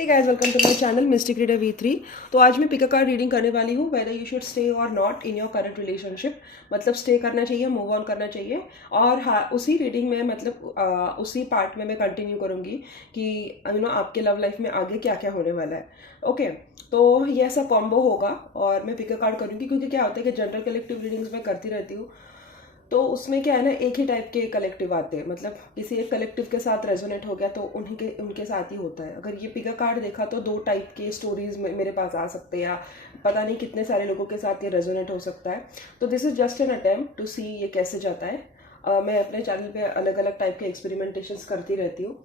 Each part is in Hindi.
Hey guys, welcome to my channel mystic reader V3। तो आज मैं पिक अ कार्ड रीडिंग करने वाली हूँ, वेदर यू शुड स्टे और not in your current relationship. मतलब स्टे करना चाहिए, मूव ऑन करना चाहिए। और हाँ, उसी रीडिंग में मतलब उसी पार्ट में मैं कंटिन्यू करूँगी कि आपके लव लाइफ में आगे क्या क्या होने वाला है। ओके, तो ये ऐसा कॉम्बो होगा और मैं पिक अ कार्ड करूँगी क्योंकि क्या होता है कि जनरल कलेक्टिव रीडिंग्स मैं करती रहती हूँ, तो उसमें क्या है ना, एक ही टाइप के कलेक्टिव आते हैं। मतलब किसी एक कलेक्टिव के साथ रेजोनेट हो गया तो उनके साथ ही होता है। अगर ये पिका कार्ड देखा तो दो टाइप के स्टोरीज मेरे पास आ सकते हैं, या पता नहीं कितने सारे लोगों के साथ ये रेजोनेट हो सकता है। तो this is just an attempt to see ये कैसे जाता है। मैं अपने चैनल पे अलग अलग टाइप के एक्सपेरिमेंटेशंस करती रहती हूँ,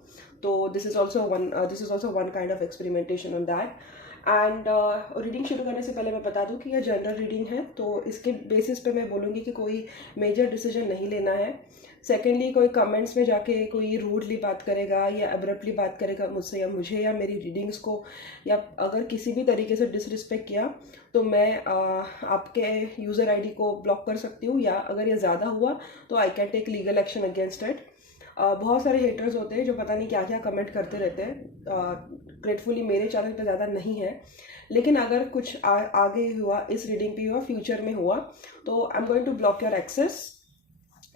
तो this is also one kind of experimentation on that. And reading शुरू करने से पहले मैं बता दूं कि यह जनरल रीडिंग है, तो इसके बेसिस पे मैं बोलूँगी कि कोई मेजर डिसीजन नहीं लेना है। सेकेंडली, कोई कमेंट्स में जाके कोई रूडली बात करेगा या अब्रप्टली बात करेगा मुझसे या मुझे या मेरी रीडिंग्स को, या अगर किसी भी तरीके से डिसरिस्पेक्ट किया तो मैं आपके यूज़र आईडी को ब्लॉक कर सकती हूँ, या अगर ये ज़्यादा हुआ तो I can take legal action against it. बहुत सारे हेटर्स होते हैं जो पता नहीं क्या क्या कमेंट करते रहते हैं। ग्रेटफुली मेरे चैनल पे ज़्यादा नहीं है, लेकिन अगर कुछ आगे हुआ, इस रीडिंग पे हुआ, फ्यूचर में हुआ, तो I am going to block your access.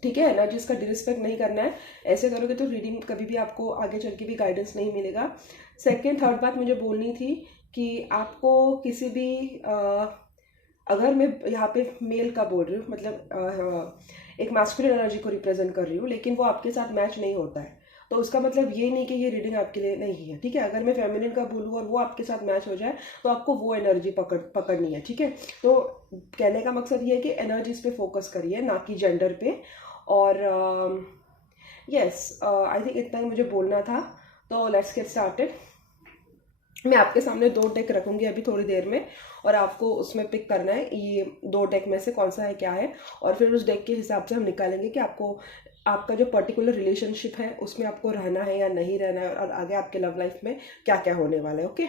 ठीक है ना, जिसका डिरिस्पेक्ट नहीं करना है। ऐसे करोगे तो रीडिंग कभी भी आपको आगे चल के भी गाइडेंस नहीं मिलेगा। सेकेंड थर्ड बात मुझे बोलनी थी कि आपको किसी भी अगर मैं यहाँ पे मेल का बोल रही हूँ, मतलब एक मैस्कुलिन एनर्जी को रिप्रेजेंट कर रही हूँ, लेकिन वो आपके साथ मैच नहीं होता है, तो उसका मतलब ये नहीं कि ये रीडिंग आपके लिए नहीं है। ठीक है, अगर मैं फेमिनिन का बोलूँ और वो आपके साथ मैच हो जाए तो आपको वो एनर्जी पकड़नी है। ठीक है, तो कहने का मकसद ये है कि एनर्जीज पे फोकस करिए, ना कि जेंडर पे। और यस, आई थिंक इतना ही मुझे बोलना था। तो लेट्स गेट स्टार्टेड। मैं आपके सामने दो डेक रखूंगी अभी थोड़ी देर में, और आपको उसमें पिक करना है ये दो डेक में से कौन सा है, क्या है। और फिर उस डेक के हिसाब से हम निकालेंगे कि आपको आपका जो पर्टिकुलर रिलेशनशिप है उसमें आपको रहना है या नहीं रहना है, और आगे आपके लव लाइफ में क्या क्या होने वाला है। ओके,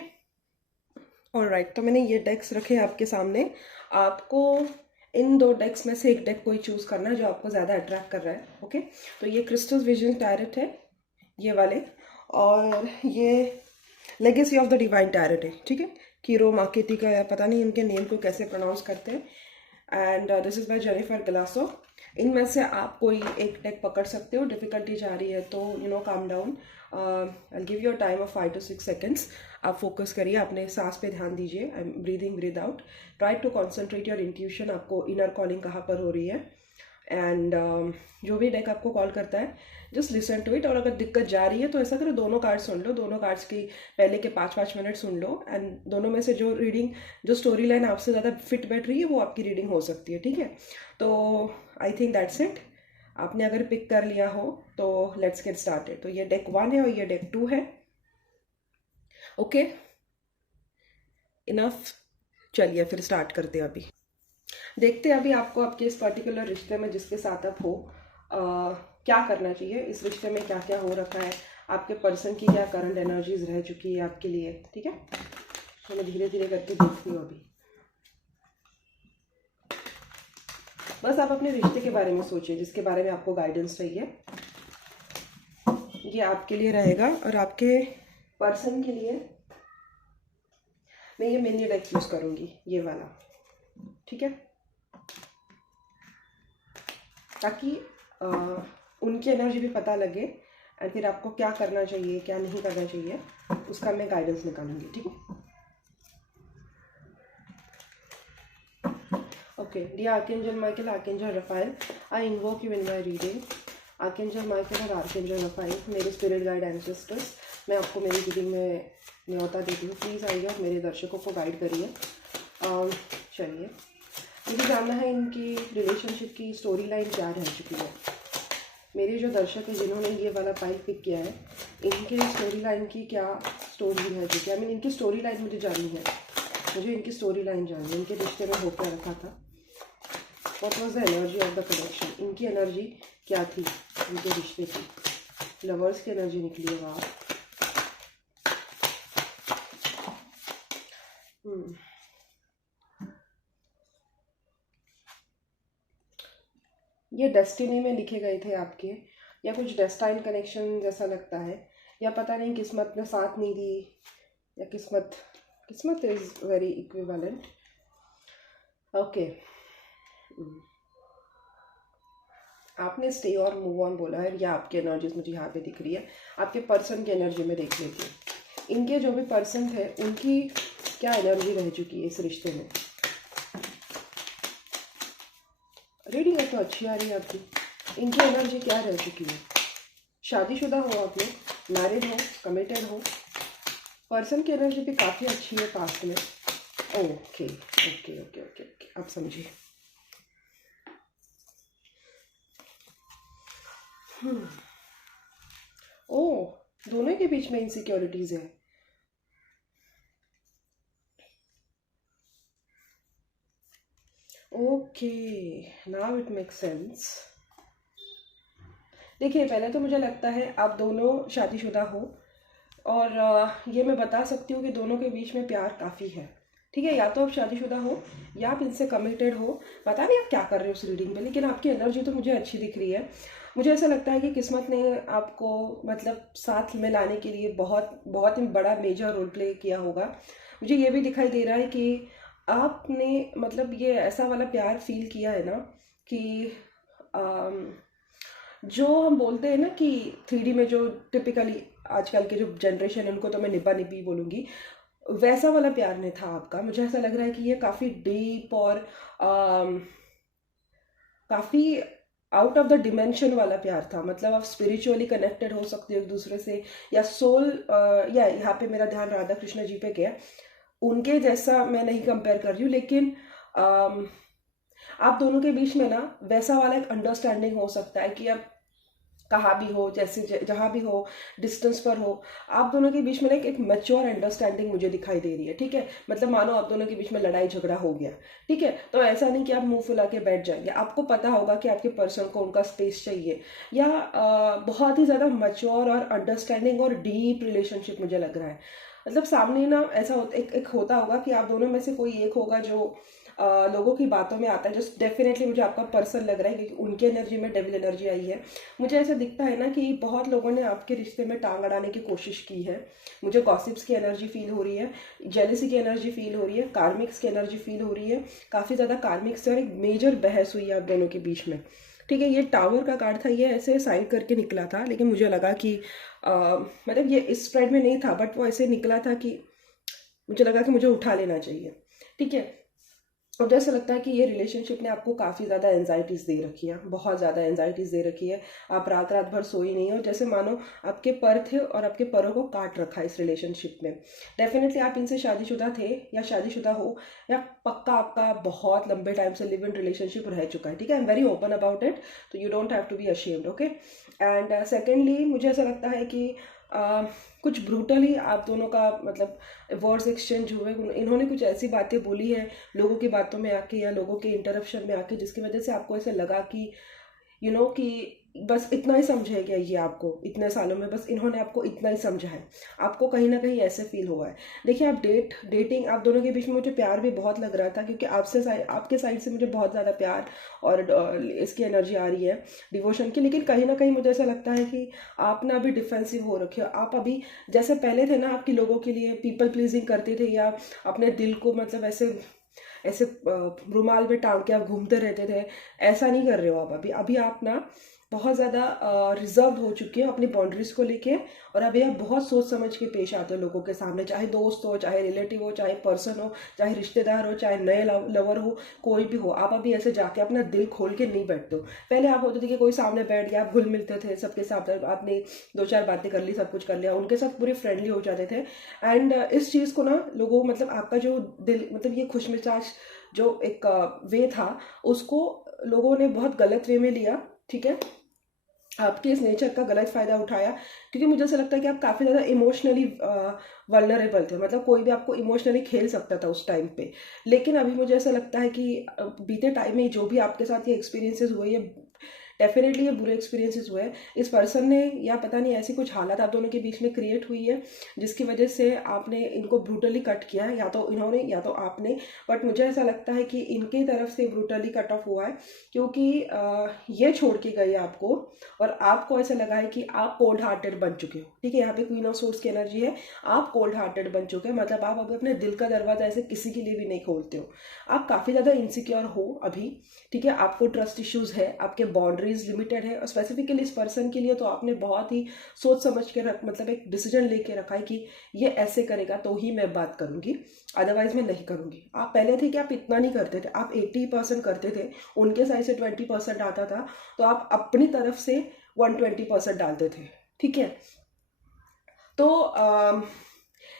ऑलराइट, तो मैंने ये डेक्स रखे हैं आपके सामने। आपको इन दो डेक्स में से एक डेक कोई चूज करना है जो आपको ज़्यादा अट्रैक्ट कर रहा है। ओके, तो ये क्रिस्टल विजन टैरेट है, ये वाले। और ये legacy of the divine tarot है। ठीक है, कीरो मार्केटी का, या पता नहीं इनके नेम को कैसे प्रोनाउंस करते हैं। And this is by Jennifer Galasso. इनमें से आप कोई एक डेक पकड़ सकते हो। डिफिकल्टी जा रही है तो calm down. I give you a time of 5 to 6 seconds। आप फोकस करिए, अपने सांस पे ध्यान दीजिए। I am breathing, breathe out. Try to concentrate your intuition, आपको इनर कॉलिंग कहाँ पर हो रही है। एंड जो भी डेक आपको कॉल करता है, जस्ट लिसन टू इट। और अगर दिक्कत जा रही है तो ऐसा करो, दोनों कार्ड सुन लो, दोनों कार्ड्स की पहले के 5-5 मिनट सुन लो, एंड दोनों में से जो रीडिंग, जो स्टोरी लाइन आपसे ज़्यादा फिट बैठ रही है वो आपकी रीडिंग हो सकती है। ठीक है, तो आई थिंक दैट्स इट। आपने अगर पिक कर लिया हो तो लेट्स गेट स्टार्टेड। तो ये डेक 1 है और ये डेक 2 है। Okay, enough. चलिए फिर स्टार्ट करते हैं। अभी देखते हैं अभी आपको आपके इस पर्टिकुलर रिश्ते में जिसके साथ आप हो क्या करना चाहिए। इस रिश्ते में क्या क्या हो रखा है, आपके पर्सन की क्या करंट एनर्जीज रह चुकी है आपके लिए। ठीक है, तो मैं धीरे धीरे करके देखती हूँ अभी। बस आप अपने रिश्ते के बारे में सोचिए जिसके बारे में आपको गाइडेंस चाहिए। ये आपके लिए रहेगा, और आपके पर्सन के लिए मैं ये मिनी डेक यूज करूंगी, ये वाला। ठीक है, ताकि उनकी एनर्जी भी पता लगे, और फिर आपको क्या करना चाहिए क्या नहीं करना चाहिए उसका मैं गाइडेंस निकालूंगी। ठीक है, okay. Dear archangel Michael, archangel Raphael, I invoke you in my reading. Archangel Michael और आर्कएंजल रफाइल, मेरे स्पिरिट गाइड एंसेस्टर्स, मैं आपको मेरी रीडिंग में न्योता देती हूँ। प्लीज़ आइए और मेरे दर्शकों को गाइड करिए। चलिए, मुझे जानना है इनकी रिलेशनशिप की स्टोरी लाइन क्या रह चुकी है। मेरे जो दर्शक हैं जिन्होंने ये वाला फाइल पिक किया है, इनके स्टोरी लाइन की क्या स्टोरी रह चुकी है। आई मीन इनकी स्टोरी लाइन मुझे जाननी है, मुझे इनकी स्टोरी लाइन जाननी है। इनके रिश्ते में हो क्या रखा था, what was the energy of the connection, इनकी एनर्जी क्या थी इनके रिश्ते की। लवर्स की एनर्जी निकली है बाहर। ये डेस्टिनी में लिखे गए थे आपके, या कुछ डेस्टाइन कनेक्शन जैसा लगता है, या पता नहीं किस्मत ने साथ नहीं दी, या किस्मत, किस्मत इज वेरी इक्विवेलेंट। ओके, आपने स्टे और मूव ऑन बोला है, या आपकी एनर्जीज मुझे यहाँ पे दिख रही है। आपके पर्सन की एनर्जी में देख लेती हूँ। इनके जो भी पर्सन है उनकी क्या एनर्जी रह चुकी है इस रिश्ते में। रीडिंग तो अच्छी आ रही है आपकी। इनकी एनर्जी क्या रह चुकी है? शादीशुदा हो आप लोग, मैरिड हो, कमिटेड हो। पर्सन की एनर्जी भी काफ़ी अच्छी है पास्ट में। Okay okay okay okay okay, आप समझिए। ओ, दोनों के बीच में इनसिक्योरिटीज है। Okay, now it make sense. देखिए, पहले तो मुझे लगता है आप दोनों शादीशुदा हो, और ये मैं बता सकती हूँ कि दोनों के बीच में प्यार काफ़ी है। ठीक है, या तो आप शादीशुदा हो या आप इनसे कमिटेड हो। पता नहीं आप क्या कर रहे हो उस रीडिंग में, लेकिन आपकी एनर्जी तो मुझे अच्छी दिख रही है। मुझे ऐसा लगता है कि किस्मत ने आपको मतलब साथ में लाने के लिए बहुत बहुत ही बड़ा मेजर रोल प्ले किया होगा। मुझे ये भी दिखाई दे रहा है कि आपने मतलब ये ऐसा वाला प्यार फील किया है ना कि जो हम बोलते हैं ना कि 3D में जो टिपिकली आजकल के जो जनरेशन है उनको तो मैं निब्बा निब्बी बोलूँगी, वैसा वाला प्यार नहीं था आपका। मुझे ऐसा लग रहा है कि ये काफ़ी डीप और काफ़ी आउट ऑफ द डिमेंशन वाला प्यार था। मतलब आप स्पिरिचुअली कनेक्टेड हो सकते हो एक दूसरे से, या सोल, या यहाँ पे मेरा ध्यान राधा कृष्ण जी पे गया। उनके जैसा मैं नहीं कंपेयर कर रही हूँ, लेकिन आप दोनों के बीच में ना वैसा वाला एक अंडरस्टैंडिंग हो सकता है कि आप कहाँ भी हो, जैसे जहाँ भी हो, डिस्टेंस पर हो, आप दोनों के बीच में ना एक मैच्योर अंडरस्टैंडिंग मुझे दिखाई दे रही है। ठीक है, मतलब मानो आप दोनों के बीच में लड़ाई झगड़ा हो गया, ठीक है, तो ऐसा नहीं कि आप मुंह फुला के बैठ जाएंगे। आपको पता होगा कि आपके पर्सन को उनका स्पेस चाहिए, या बहुत ही ज़्यादा मैच्योर और अंडरस्टैंडिंग और डीप रिलेशनशिप मुझे लग रहा है। मतलब सामने ना ऐसा एक होता होगा कि आप दोनों में से कोई एक होगा जो लोगों की बातों में आता है। जस्ट डेफिनेटली मुझे आपका पर्सन लग रहा है, क्योंकि उनकी एनर्जी में डेविल एनर्जी आई है। मुझे ऐसा दिखता है ना कि बहुत लोगों ने आपके रिश्ते में टांग अड़ाने की कोशिश की है। मुझे गॉसिप्स की एनर्जी फील हो रही है, जेलसी की एनर्जी फील हो रही है, कार्मिक्स की एनर्जी फील हो रही है। काफ़ी ज़्यादा कार्मिक्स से और एक मेजर बहस हुई है आप दोनों के बीच में। ठीक है, ये टावर का कार्ड था, ये ऐसे साइड करके निकला था, लेकिन मुझे लगा कि मतलब ये इस स्प्रेड में नहीं था, बट वो ऐसे निकला था कि मुझे लगा कि मुझे उठा लेना चाहिए। ठीक है, मुझे ऐसा लगता है कि ये रिलेशनशिप ने आपको काफ़ी ज़्यादा एंजाइटीज़ दे रखी है, बहुत ज़्यादा एंजाइटीज़ दे रखी है। आप रात रात भर सोई नहीं हो, जैसे मानो आपके पर थे और आपके परों को काट रखा है इस रिलेशनशिप में। डेफिनेटली आप इनसे शादीशुदा थे या शादीशुदा हो, या पक्का आपका बहुत लंबे टाइम से लिव इन रिलेशनशिप रह चुका है। ठीक है, I am very open about it, तो you don't have to be ashamed. Okay, and secondly मुझे ऐसा लगता है कि कुछ ब्रूटली आप दोनों का मतलब वर्ड्स एक्सचेंज हुए। इन्होंने कुछ ऐसी बातें बोली है लोगों की बातों में आके या लोगों के इंटरप्शन में आके, जिसकी वजह से आपको ऐसा लगा कि कि बस इतना ही समझेगा ये आपको, इतने सालों में बस इन्होंने आपको इतना ही समझा है। आपको कहीं ना कहीं ऐसे फील हुआ है। देखिए, आप डेटिंग आप दोनों के बीच में मुझे प्यार भी बहुत लग रहा था, क्योंकि आपके साइड से मुझे बहुत ज़्यादा प्यार और इसकी एनर्जी आ रही है डिवोशन की। लेकिन कहीं ना कहीं मुझे ऐसा लगता है कि आप ना अभी डिफेंसिव हो रखे हो। आप अभी जैसे पहले थे ना, आपकी लोगों के लिए पीपल प्लीजिंग करते थे, या अपने दिल को मतलब ऐसे ऐसे रुमाल में टांग के आप घूमते रहते थे, ऐसा नहीं कर रहे हो आप। अभी आप ना बहुत ज़्यादा रिजर्व हो चुके हो अपनी बाउंड्रीज को लेके, और अभी आप बहुत सोच समझ के पेश आते हो लोगों के सामने, चाहे दोस्त हो, चाहे रिलेटिव हो, चाहे पर्सन हो, चाहे रिश्तेदार हो, चाहे नए लवर हो, कोई भी हो। आप अभी ऐसे जाके अपना दिल खोल के नहीं बैठते हो। पहले आप होते थे कि कोई सामने बैठ गया, आप घुल मिलते थे सबके साथ, आपने दो चार बातें कर ली, सब कुछ कर लिया, उनके साथ पूरे फ्रेंडली हो जाते थे। एंड इस चीज़ को ना लोगों मतलब आपका जो दिल मतलब ये खुशमिजाज जो एक वे था, उसको लोगों ने बहुत गलत वे में लिया। ठीक है, आपके इस नेचर का गलत फ़ायदा उठाया, क्योंकि मुझे ऐसा लगता है कि आप काफ़ी ज़्यादा इमोशनली वल्नरेबल थे। मतलब कोई भी आपको इमोशनली खेल सकता था उस टाइम पे। लेकिन अभी मुझे ऐसा लगता है कि बीते टाइम में जो भी आपके साथ ये एक्सपीरियंसेस हुए, ये डेफिनेटली ये बुरे एक्सपीरियंसेस हुए हैं। इस पर्सन ने या पता नहीं ऐसी कुछ हालत आप दोनों के बीच में क्रिएट हुई है जिसकी वजह से आपने इनको ब्रूटली कट किया है, या तो इन्होंने या तो आपने। बट मुझे ऐसा लगता है कि इनकी तरफ से ब्रूटली कट ऑफ हुआ है, क्योंकि ये छोड़ के गए आपको और आपको ऐसा लगा है कि आप कोल्ड हार्टेड बन चुके हो। ठीक है, यहाँ पे क्वीन ऑफ सोर्स की एनर्जी है, आप कोल्ड हार्टेड बन चुके हैं, मतलब आप अभी अपने दिल का दरवाजा ऐसे किसी के लिए भी नहीं खोलते हो। आप काफ़ी ज़्यादा इनसिक्योर हो अभी। ठीक है, आपको ट्रस्ट इश्यूज है, आपके बाउंड्रीज लिमिटेड है, और स्पेसिफिकली इस पर्सन के लिए तो आपने बहुत ही सोच समझ के मतलब एक डिसीजन लेके रखा है कि ये ऐसे करेगा तो ही मैं बात करूंगी, अदरवाइज मैं नहीं करूंगी। आप पहले थे कि आप इतना नहीं करते थे, आप 80% करते थे, उनके साइड से 20% आता था, तो आप अपनी तरफ से 120% डालते थे। ठीक है, तो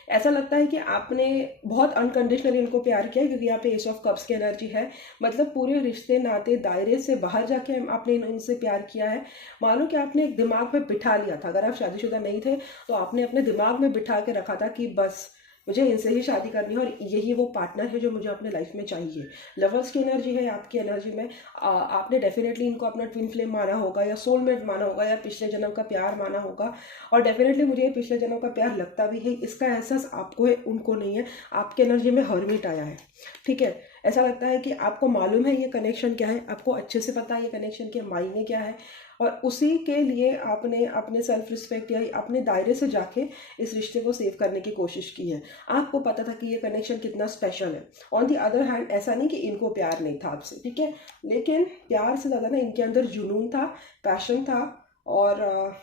ऐसा लगता है कि आपने बहुत अनकंडीशनली उनको प्यार किया, क्योंकि यहाँ पे एस ऑफ कप्स की एनर्जी है, मतलब पूरे रिश्ते नाते दायरे से बाहर जाके आपने उनसे प्यार किया है। मानो कि आपने एक दिमाग में बिठा लिया था, अगर आप शादीशुदा नहीं थे तो आपने अपने दिमाग में बिठा के रखा था कि बस मुझे इनसे ही शादी करनी है और यही वो पार्टनर है जो मुझे अपने लाइफ में चाहिए। लवर्स की एनर्जी है आपकी एनर्जी में। आपने डेफिनेटली इनको अपना ट्विन फ्लेम माना होगा, या सोलमेट माना होगा, या पिछले जन्म का प्यार माना होगा। और डेफिनेटली मुझे ये पिछले जन्म का प्यार लगता भी है, इसका एहसास आपको है, उनको नहीं है। आपकी एनर्जी में हर्मिट आया है। ठीक है, ऐसा लगता है कि आपको मालूम है ये कनेक्शन क्या है, आपको अच्छे से पता है ये कनेक्शन के मायने क्या है, और उसी के लिए आपने अपने सेल्फ रिस्पेक्ट या अपने दायरे से जाके इस रिश्ते को सेव करने की कोशिश की है। आपको पता था कि ये कनेक्शन कितना स्पेशल है। ऑन दी अदर हैंड ऐसा नहीं कि इनको प्यार नहीं था आपसे, ठीक है, लेकिन प्यार से ज़्यादा ना इनके अंदर जुनून था, पैशन था, और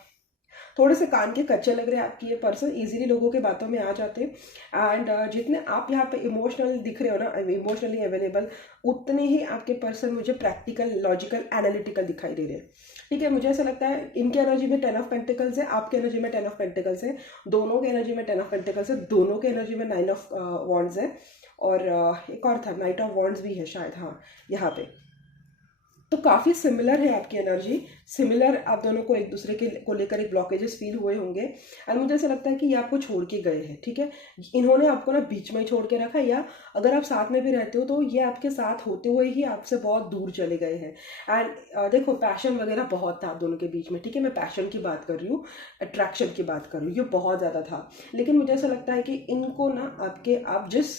थोड़े से कान के कच्चे लग रहे हैं आपकी ये पर्सन, इजीली लोगों के बातों में आ जाते हैं। एंड जितने आप यहाँ पे इमोशनल दिख रहे हो ना, इमोशनली अवेलेबल, उतने ही आपके पर्सन मुझे प्रैक्टिकल, लॉजिकल, एनालिटिकल दिखाई दे रहे हैं। ठीक है, मुझे ऐसा लगता है इनकी एनर्जी में 10 ऑफ पेंटिकल्स है, आपकी एनर्जी में 10 ऑफ पेंटिकल्स है, दोनों की एनर्जी में 10 ऑफ पेंटिकल्स है, दोनों की एनर्जी में 9 ऑफ वॉन्ड्स है, और एक और था नाइट ऑफ वॉन्ड्स भी है शायद, हाँ यहाँ पे। तो काफ़ी सिमिलर है आपकी एनर्जी, सिमिलर आप दोनों को एक दूसरे के को लेकर एक ब्लॉकेजेस फील हुए होंगे। एंड मुझे ऐसा लगता है कि ये आपको छोड़ के गए हैं। ठीक है, इन्होंने आपको ना बीच में ही छोड़ के रखा, या अगर आप साथ में भी रहते हो तो ये आपके साथ होते हुए ही आपसे बहुत दूर चले गए हैं। एंड देखो, पैशन वगैरह बहुत था आप दोनों के बीच में। ठीक है, मैं पैशन की बात कर रही हूँ, अट्रैक्शन की बात कर रही हूँ, ये बहुत ज़्यादा था। लेकिन मुझे ऐसा लगता है कि इनको ना आप जिस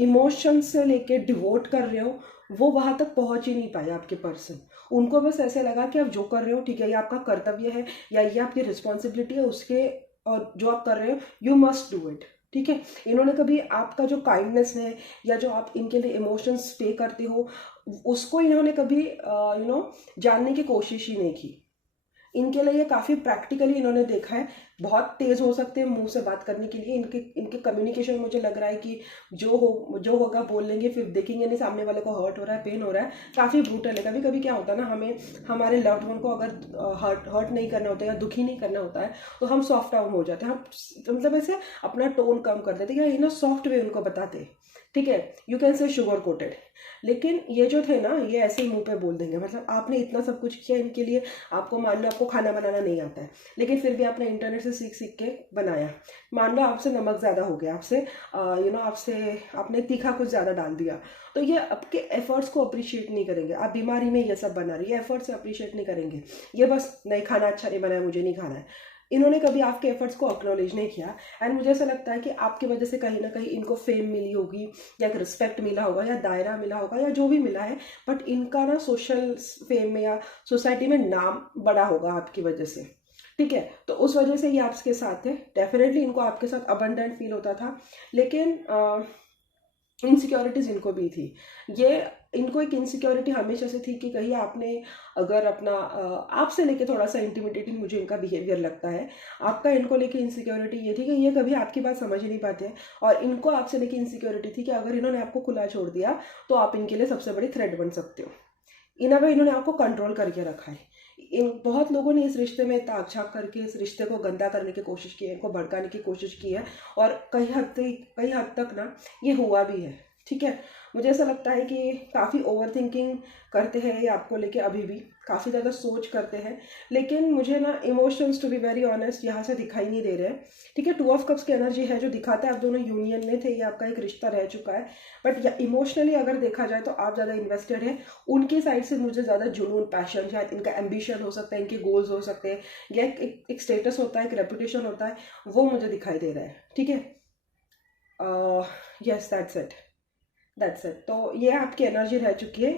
इमोशन से लेके डिवोट कर रहे हो, वो वहां तक पहुंच ही नहीं पाए आपके पर्सन। उनको बस ऐसे लगा कि आप जो कर रहे हो ठीक है, ये आपका कर्तव्य है या ये आपकी रिस्पॉन्सिबिलिटी है उसके, और जो आप कर रहे हो यू मस्ट डू इट। ठीक है, इन्होंने कभी आपका जो काइंडनेस है या जो आप इनके लिए इमोशंस पे करते हो, उसको इन्होंने कभी जानने की कोशिश ही नहीं की। इनके लिए ये काफ़ी प्रैक्टिकली इन्होंने देखा है। बहुत तेज़ हो सकते हैं मुंह से बात करने के लिए, इनके इनके कम्युनिकेशन मुझे लग रहा है कि जो होगा बोल लेंगे, फिर देखेंगे नहीं सामने वाले को हर्ट हो रहा है, पेन हो रहा है। काफ़ी ब्रूटल है। कभी कभी क्या होता है ना, हमें हमारे लव्ड वन को अगर हर्ट नहीं करना होता या दुखी नहीं करना होता है तो हम सॉफ्ट डाउन हो जाते हैं, हम मतलब ऐसे अपना टोन कम कर देते हैं या सॉफ्ट वे उनको बताते हैं। ठीक है, you can say sugar coated. लेकिन ये जो थे ना, ये ऐसे ही मुंह पे बोल देंगे, मतलब आपने इतना सब कुछ किया इनके लिए, आपको मान लो आपको खाना बनाना नहीं आता है, लेकिन फिर भी आपने इंटरनेट से सीख सीख के बनाया। मान लो आपसे नमक ज़्यादा हो गया, आपसे आपसे आपने तीखा कुछ ज़्यादा डाल दिया, तो ये आपके एफर्ट्स को अप्रिशिएट नहीं करेंगे। आप बीमारी में ये सब बना रही है, एफर्ट्स से अप्रिशिएट नहीं करेंगे। ये बस नहीं, खाना अच्छा नहीं बनाया, मुझे नहीं खाना है। इन्होंने कभी आपके एफर्ट्स को एक्नॉलेज नहीं किया। एंड मुझे ऐसा लगता है कि आपकी वजह से कहीं ना कहीं इनको फेम मिली होगी, या एक रिस्पेक्ट मिला होगा, या दायरा मिला होगा, या जो भी मिला है, बट इनका ना सोशल फेम में या सोसाइटी में नाम बड़ा होगा आपकी वजह से। ठीक है, तो उस वजह से ये आपके साथ थे। डेफिनेटली इनको आपके साथ अबंडेंट फील होता था, लेकिन इनसिक्योरिटीज इनको भी थी। ये इनको एक इनसिक्योरिटी हमेशा से थी कि कहीं आपने अगर अपना आपसे लेके थोड़ा सा इंटिमिडेटिंग मुझे इनका बिहेवियर लगता है। आपका इनको लेके इनसिक्योरिटी ये थी कि ये कभी आपकी बात समझ ही नहीं पाते हैं, और इनको आपसे लेके इनसिक्योरिटी थी कि अगर इन्होंने आपको खुला छोड़ दिया तो आप इनके लिए सबसे बड़ी थ्रेट बन सकते हो। इन वे इन्होंने आपको कंट्रोल करके रखा है। इन बहुत लोगों ने इस रिश्ते में ताक झाक करके इस रिश्ते को गंदा करने की कोशिश की है, इनको भड़काने की कोशिश की है, और कई हद तक ना ये हुआ भी है। ठीक है। मुझे ऐसा लगता है कि काफ़ी ओवर थिंकिंग करते हैं ये आपको लेके, अभी भी काफ़ी ज़्यादा सोच करते हैं, लेकिन मुझे ना emotions to be very honest यहाँ से दिखाई नहीं दे रहे हैं। ठीक है, 2 ऑफ कप्स की एनर्जी है जो दिखाता है आप दोनों यूनियन में थे, ये आपका एक रिश्ता रह चुका है, बट इमोशनली अगर देखा जाए तो आप ज़्यादा इन्वेस्टेड है। उनकी साइड से मुझे ज़्यादा जुनून, पैशन, शायद इनका एम्बिशन हो सकता है, इनके गोल्स हो सकते हैं, या एक स्टेटस होता है, एक रेपुटेशन होता है, वो मुझे दिखाई दे रहा है। ठीक है, यस दैट्स इट। तो ये आपकी एनर्जी रह चुकी है।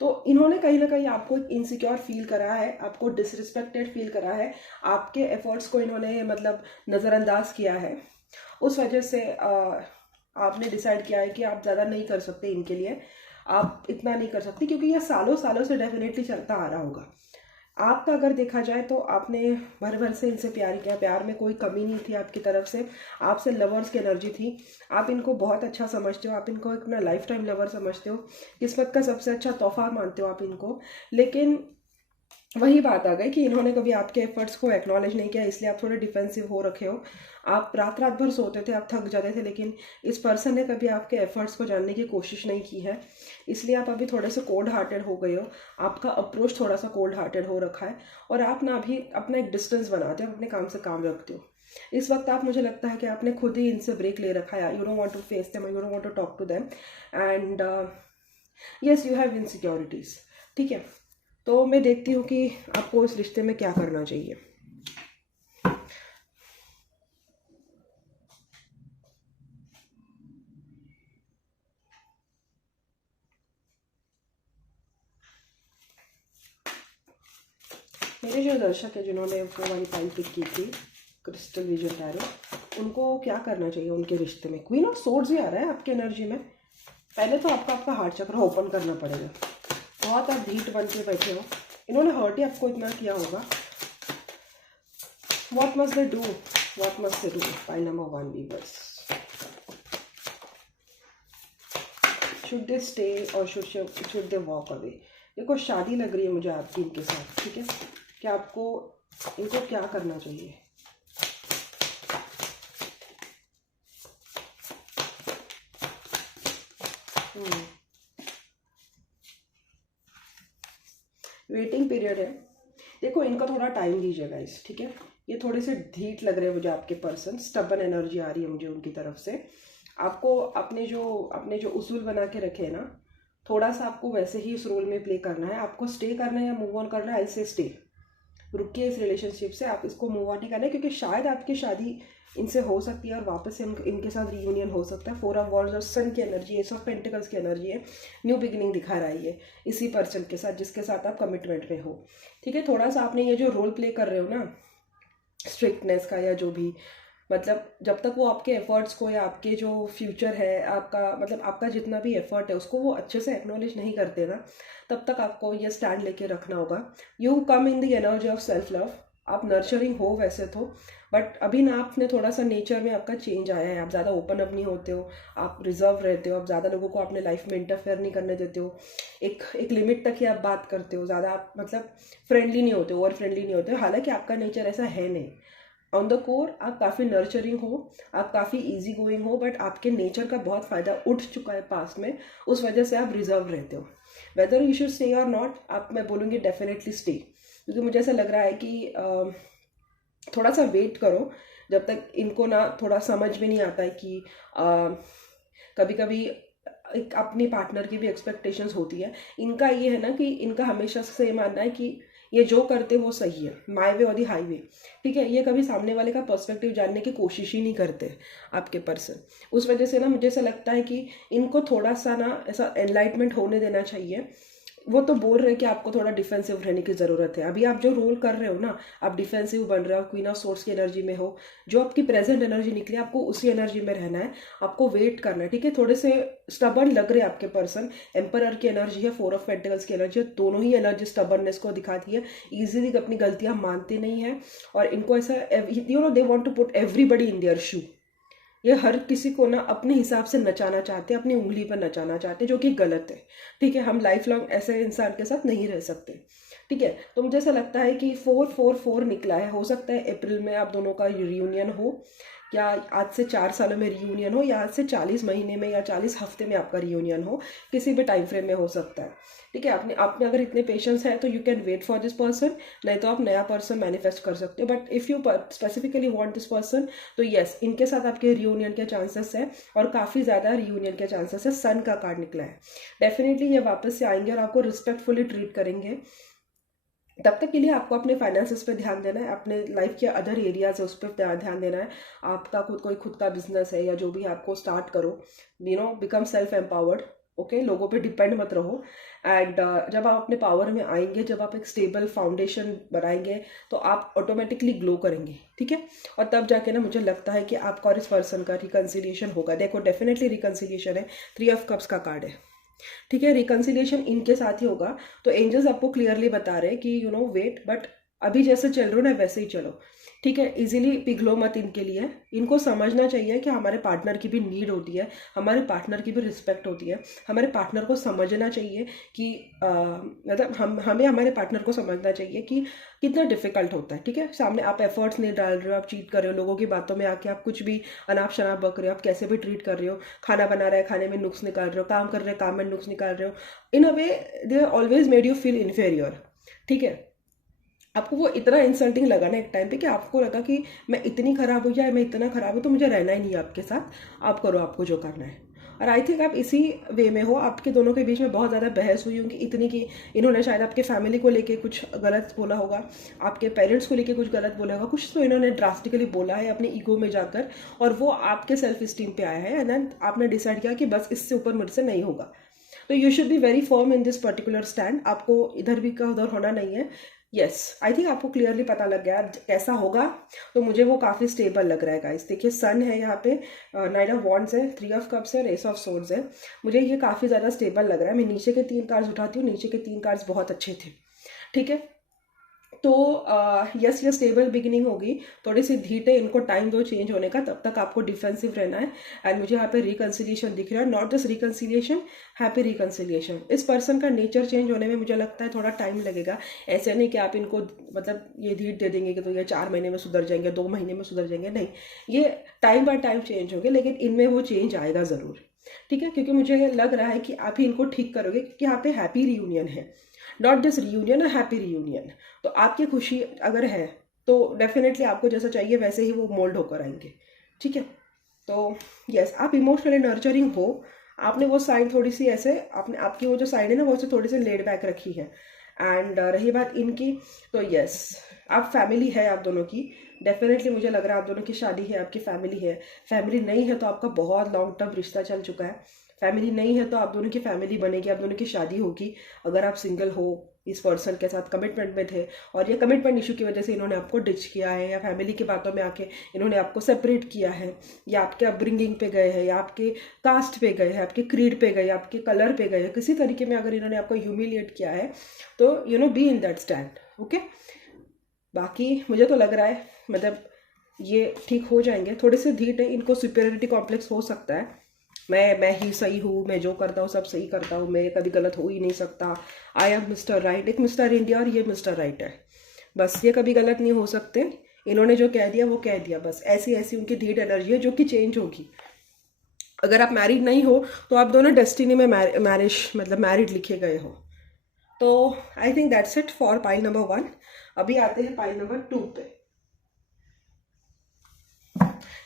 तो इन्होंने कहीं ना कहीं आपको इनसिक्योर फील करा है, आपको डिसरिस्पेक्टेड फील करा है, आपके एफर्ट्स को इन्होंने मतलब नज़रअंदाज किया है। उस वजह से आपने डिसाइड किया है कि आप ज़्यादा नहीं कर सकते इनके लिए, आप इतना नहीं कर सकते, क्योंकि ये सालों सालों से डेफिनेटली चलता आ रहा होगा। आपका अगर देखा जाए तो आपने भर भर से इनसे प्यार किया, प्यार में कोई कमी नहीं थी आपकी तरफ से, आपसे लवर्स की एनर्जी थी, आप इनको बहुत अच्छा समझते हो, आप इनको अपना लाइफ टाइम लवर समझते हो, किस्मत का सबसे अच्छा तोहफा मानते हो आप इनको। लेकिन वही बात आ गई कि इन्होंने कभी आपके एफर्ट्स को एक्नॉलेज नहीं किया, इसलिए आप थोड़े डिफेंसिव हो रखे हो। आप रात रात भर सोते थे, आप थक जाते थे, लेकिन इस पर्सन ने कभी आपके एफर्ट्स को जानने की कोशिश नहीं की है, इसलिए आप अभी थोड़े से कोल्ड हार्टेड हो गए हो। आपका अप्रोच थोड़ा सा कोल्ड हार्टेड हो रखा है, और आप ना अभी अपना एक डिस्टेंस बनाते हो, अपने काम से काम रखते हो। इस वक्त आप, मुझे लगता है कि आपने खुद ही इनसे ब्रेक ले रखा है। You don't want to face them, you don't want to talk to them, and yes you have insecurities. ठीक है, तो मैं देखती हूँ कि आपको इस रिश्ते में क्या करना चाहिए। मेरे जो दर्शक है जिन्होंने वो वाली फाइल पिक की थी, क्रिस्टल विजन टैरो, उनको क्या करना चाहिए उनके रिश्ते में? क्वीन ऑफ सोर्ड्स भी आ रहा है आपकी एनर्जी में। पहले तो आपका हार्ट चक्र ओपन करना पड़ेगा। बहुत आप ढीठ बन के बैठे हो, इन्होंने हर्ट ही आपको इतना किया होगा। What must they do? What must they do? Pile number 1, viewers. Should they stay or should they walk away? देखो, शादी लग रही है मुझे आपकी इनके साथ। ठीक है, क्या आपको इनको क्या करना चाहिए? वेटिंग पीरियड है। देखो, इनको थोड़ा टाइम दीजिए गाइस। ठीक है, ये थोड़े से ढीठ लग रहे हैं मुझे आपके पर्सन, स्टबन एनर्जी आ रही है मुझे उनकी तरफ से। आपको अपने जो उसूल बना के रखे हैं ना, थोड़ा सा आपको वैसे ही उस रोल में प्ले करना है। आपको स्टे करना है या मूव ऑन करना है, ऐसे स्टे, रुकिए इस रिलेशनशिप से, आप इसको मूव ऑन नहीं करना है, क्योंकि शायद आपकी शादी इनसे हो सकती है और वापस से इनके साथ रीयूनियन हो सकता है। 4 ऑफ वॉन्ड्स और सन की एनर्जी है, एस ऑफ पेंटिकल्स की एनर्जी है, न्यू बिगिनिंग दिखा रहा है ये इसी पर्सन के साथ जिसके साथ आप कमिटमेंट में हो। ठीक है, थोड़ा सा आपने ये जो रोल प्ले कर रहे हो ना स्ट्रिक्टनेस का, या जो भी, मतलब जब तक वो आपके एफर्ट्स को या आपके जो फ्यूचर है, आपका मतलब आपका जितना भी एफर्ट है उसको वो अच्छे से एक्नॉलेज नहीं करते ना, तब तक आपको ये स्टैंड लेके रखना होगा। You come in the energy of self love. आप नर्चरिंग हो वैसे तो, बट अभी ना आपने थोड़ा सा नेचर में आपका चेंज आया है। आप ज़्यादा ओपन अप नहीं होते हो, आप रिजर्व रहते हो, आप ज़्यादा लोगों को अपने लाइफ में इंटरफेयर नहीं करने देते हो, एक लिमिट तक ही आप बात करते हो, ज़्यादा आप मतलब फ्रेंडली नहीं होते, ओवर फ्रेंडली नहीं होते हो। हालांकि आपका नेचर ऐसा है नहीं, ऑन द कोर आप काफ़ी नर्चरिंग हो, आप काफ़ी इजी गोइंग हो, बट आपके नेचर का बहुत फ़ायदा उठ चुका है पास्ट में, उस वजह से आप रिजर्व रहते हो। वेदर यू शुड स्टे और नॉट, आप, मैं बोलूँगी डेफिनेटली स्टे, क्योंकि मुझे ऐसा लग रहा है कि थोड़ा सा वेट करो जब तक इनको ना थोड़ा समझ में नहीं आता है कि कभी कभी एक अपनी पार्टनर की भी एक्सपेक्टेशंस होती है। इनका ये है ना कि इनका हमेशा से ये मानना है कि ये जो करते वो सही है, माई वे और दी हाई वे। ठीक है, ये कभी सामने वाले का पर्सपेक्टिव जानने की कोशिश ही नहीं करते आपके पर्सन। उस वजह से ना मुझे ऐसा लगता है कि इनको थोड़ा सा ना ऐसा एनलाइटमेंट होने देना चाहिए। वो तो बोल रहे हैं कि आपको थोड़ा डिफेंसिव रहने की ज़रूरत है। अभी आप जो रोल कर रहे हो ना, आप डिफेंसिव बन रहे हो, क्वीन ऑफ सोर्ड्स की एनर्जी में हो, जो आपकी प्रेजेंट एनर्जी निकली आपको उसी एनर्जी में रहना है, आपको वेट करना है। ठीक है, थोड़े से स्टबर्न लग रहे हैं आपके पर्सन। एम्परर की एनर्जी है, 4 ऑफ पेंटिकल्स की एनर्जी है, दोनों ही एनर्जी स्टबर्ननेस को दिखाती है। ईजिली अपनी गलतियां मानते नहीं है, और इनको ऐसा, you know, they want to put everybody in their shoe. ये हर किसी को ना अपने हिसाब से नचाना चाहते हैं, अपनी उंगली पर नचाना चाहते हैं, जो कि गलत है। ठीक है, हम लाइफ लॉन्ग ऐसे इंसान के साथ नहीं रह सकते। ठीक है, तो मुझे ऐसा लगता है कि 4-4-4 निकला है, हो सकता है अप्रैल में आप दोनों का रियूनियन हो। क्या आज से 4 सालों में रियूनियन हो, या आज से 40 महीने में या 40 हफ्ते में आपका रियूनियन हो, किसी भी टाइम फ्रेम में हो सकता है। ठीक है, आपने आपने अगर इतने पेशेंस है तो you can wait for this person, नहीं तो आप नया पर्सन मैनिफेस्ट कर सकते हो। But if you specifically want this person, तो येस, इनके साथ आपके रियूनियन के चांसेस है, और काफ़ी ज़्यादा रियूनियन के चांसेस है। सन का कार्ड निकला है। डेफिनेटली ये वापस से आएंगे और आपको रिस्पेक्टफुली ट्रीट करेंगे। तब तक के लिए आपको अपने फाइनेंसेस पे ध्यान देना है, अपने लाइफ के अदर एरियाज है उस पर ध्यान देना है। आपका खुद का बिजनेस है या जो भी आपको स्टार्ट करो, बिकम सेल्फ एम्पावर्ड। ओके, लोगों पे डिपेंड मत रहो। एंड जब आप अपने पावर में आएंगे, जब आप एक स्टेबल फाउंडेशन बनाएंगे, तो आप ऑटोमेटिकली ग्लो करेंगे। ठीक है, और तब जाके ना मुझे लगता है कि आपका और इस पर्सन का रिकन्सिलिएशन होगा। देखो, डेफिनेटली रिकन्सिलिएशन है। 3 ऑफ कप्स का कार्ड है। ठीक है, रिकन्सिलिएशन इनके साथ ही होगा। तो एंजल्स आपको क्लियरली बता रहे हैं कि वेट, बट अभी जैसे चल रहे हो ना वैसे ही चलो। ठीक है, इजीली पिघलो मत इनके लिए। इनको समझना चाहिए कि हमारे पार्टनर की भी नीड होती है, हमारे पार्टनर की भी रिस्पेक्ट होती है। हमारे पार्टनर को समझना चाहिए कि मतलब हमें हमारे पार्टनर को समझना चाहिए कि कितना डिफिकल्ट होता है। ठीक है, सामने आप एफर्ट्स नहीं डाल रहे हो, आप चीट कर रहे हो, लोगों की बातों में आके आप कुछ भी अनाप शनाप बक रहे हो, आप कैसे भी ट्रीट कर रहे हो, खाना बना रहे हैं खाने में नुक्स निकाल रहे हो, काम कर रहे हैं काम में नुक्स निकाल रहे हो। In a way they always made you feel inferior. ठीक है, आपको वो इतना इंसल्टिंग लगा ना एक टाइम पे कि आपको लगा कि मैं इतनी खराब हूँ या मैं इतना खराब हूँ, तो मुझे रहना ही नहीं है आपके साथ, आप करो आपको जो करना है। और आई थिंक आप इसी वे में हो। आपके दोनों के बीच में बहुत ज़्यादा बहस हुई होगी, इतनी कि इन्होंने शायद आपके फैमिली को लेके कुछ गलत बोला होगा, आपके पेरेंट्स को लेके कुछ गलत बोला होगा, कुछ तो इन्होंने ड्रास्टिकली बोला है अपने ईगो में जाकर, और वो आपके सेल्फ स्टीम पे आया है। एंड देन आपने डिसाइड किया कि बस इससे ऊपर मेरे से नहीं होगा। तो you should be very firm in this particular stand. आपको इधर भी का उधर होना नहीं है। यस, आई थिंक आपको क्लियरली पता लग गया कैसा होगा। तो मुझे वो काफ़ी स्टेबल लग रहा है गाइस। देखिए, सन है यहाँ पे, नाइट ऑफ वॉन्ड्स है, 3 ऑफ कप्स है, एस ऑफ सोर्ड्स है। मुझे ये काफ़ी ज़्यादा स्टेबल लग रहा है। मैं नीचे के 3 कार्ड्स उठाती हूँ, नीचे के 3 कार्ड्स बहुत अच्छे थे। ठीक है, तो यस, ये स्टेबल बिगिनिंग होगी। थोड़ी सी धीट है, इनको टाइम दो चेंज होने का, तब तक आपको डिफेंसिव रहना है। एंड मुझे यहाँ पे रिकन्सिलिएशन दिख रहा है, not just reconciliation, happy reconciliation. इस पर्सन का नेचर चेंज होने में मुझे लगता है थोड़ा टाइम लगेगा। ऐसे नहीं कि आप इनको मतलब ये धीट दे देंगे कि तो ये 4 महीने में सुधर जाएंगे, 2 महीने में सुधर जाएंगे, नहीं, ये टाइम बाय टाइम चेंज होंगे, लेकिन इनमें वो चेंज आएगा ज़रूर। ठीक है, क्योंकि मुझे लग रहा है कि आप ही इनको ठीक करोगे, क्योंकि यहाँ पे हैप्पी रियूनियन है, not just reunion, happy reunion. तो आपकी खुशी अगर है तो डेफिनेटली आपको जैसा चाहिए वैसे ही वो मोल्ड होकर आएंगे। ठीक है, तो यस, आप इमोशनली नर्चरिंग हो। आपने वो साइड थोड़ी सी ऐसे, आपने आपकी वो जो साइड है ना वो थोड़ी सी लेड बैक रखी है। एंड रही बात इनकी, तो यस, आप फैमिली है आप दोनों की। डेफिनेटली मुझे लग रहा है आप दोनों की शादी है, आपकी फैमिली है। फैमिली नहीं है तो आपका बहुत लॉन्ग टर्म रिश्ता चल चुका है। फैमिली नहीं है तो आप दोनों की फैमिली बनेगी, आप दोनों की शादी होगी। अगर आप सिंगल हो, इस पर्सन के साथ कमिटमेंट में थे, और ये कमिटमेंट इशू की वजह से इन्होंने आपको डिच किया है, या फैमिली की बातों में आके इन्होंने आपको सेपरेट किया है, या आपके अपब्रिंगिंग पे गए हैं, या आपके कास्ट पे गए हैं, आपके क्रीड पे गए, आपके कलर पे गए हैं, किसी तरीके में अगर इन्होंने आपको ह्यूमिलिएट किया है, तो be in that stand. Okay, बाकी मुझे तो लग रहा है मतलब ये ठीक हो जाएंगे। थोड़े से धीट है, इनको सुपेरियरिटी कॉम्प्लेक्स हो सकता है। मैं ही सही हूँ, मैं जो करता हूँ सब सही करता हूँ, मैं कभी गलत हो ही नहीं सकता, आई एम मिस्टर राइट। एक मिस्टर इंडिया और ये मिस्टर राइट है, बस ये कभी गलत नहीं हो सकते। इन्होंने जो कह दिया वो कह दिया, बस ऐसी ऐसी उनकी धीट एनर्जी है जो कि चेंज होगी। अगर आप मैरिड नहीं हो तो आप दोनों डेस्टिनी में मैरिज मतलब मैरिड लिखे गए हो। तो I think that's it for pile number 1। अभी आते हैं पाइल नंबर 2 पे।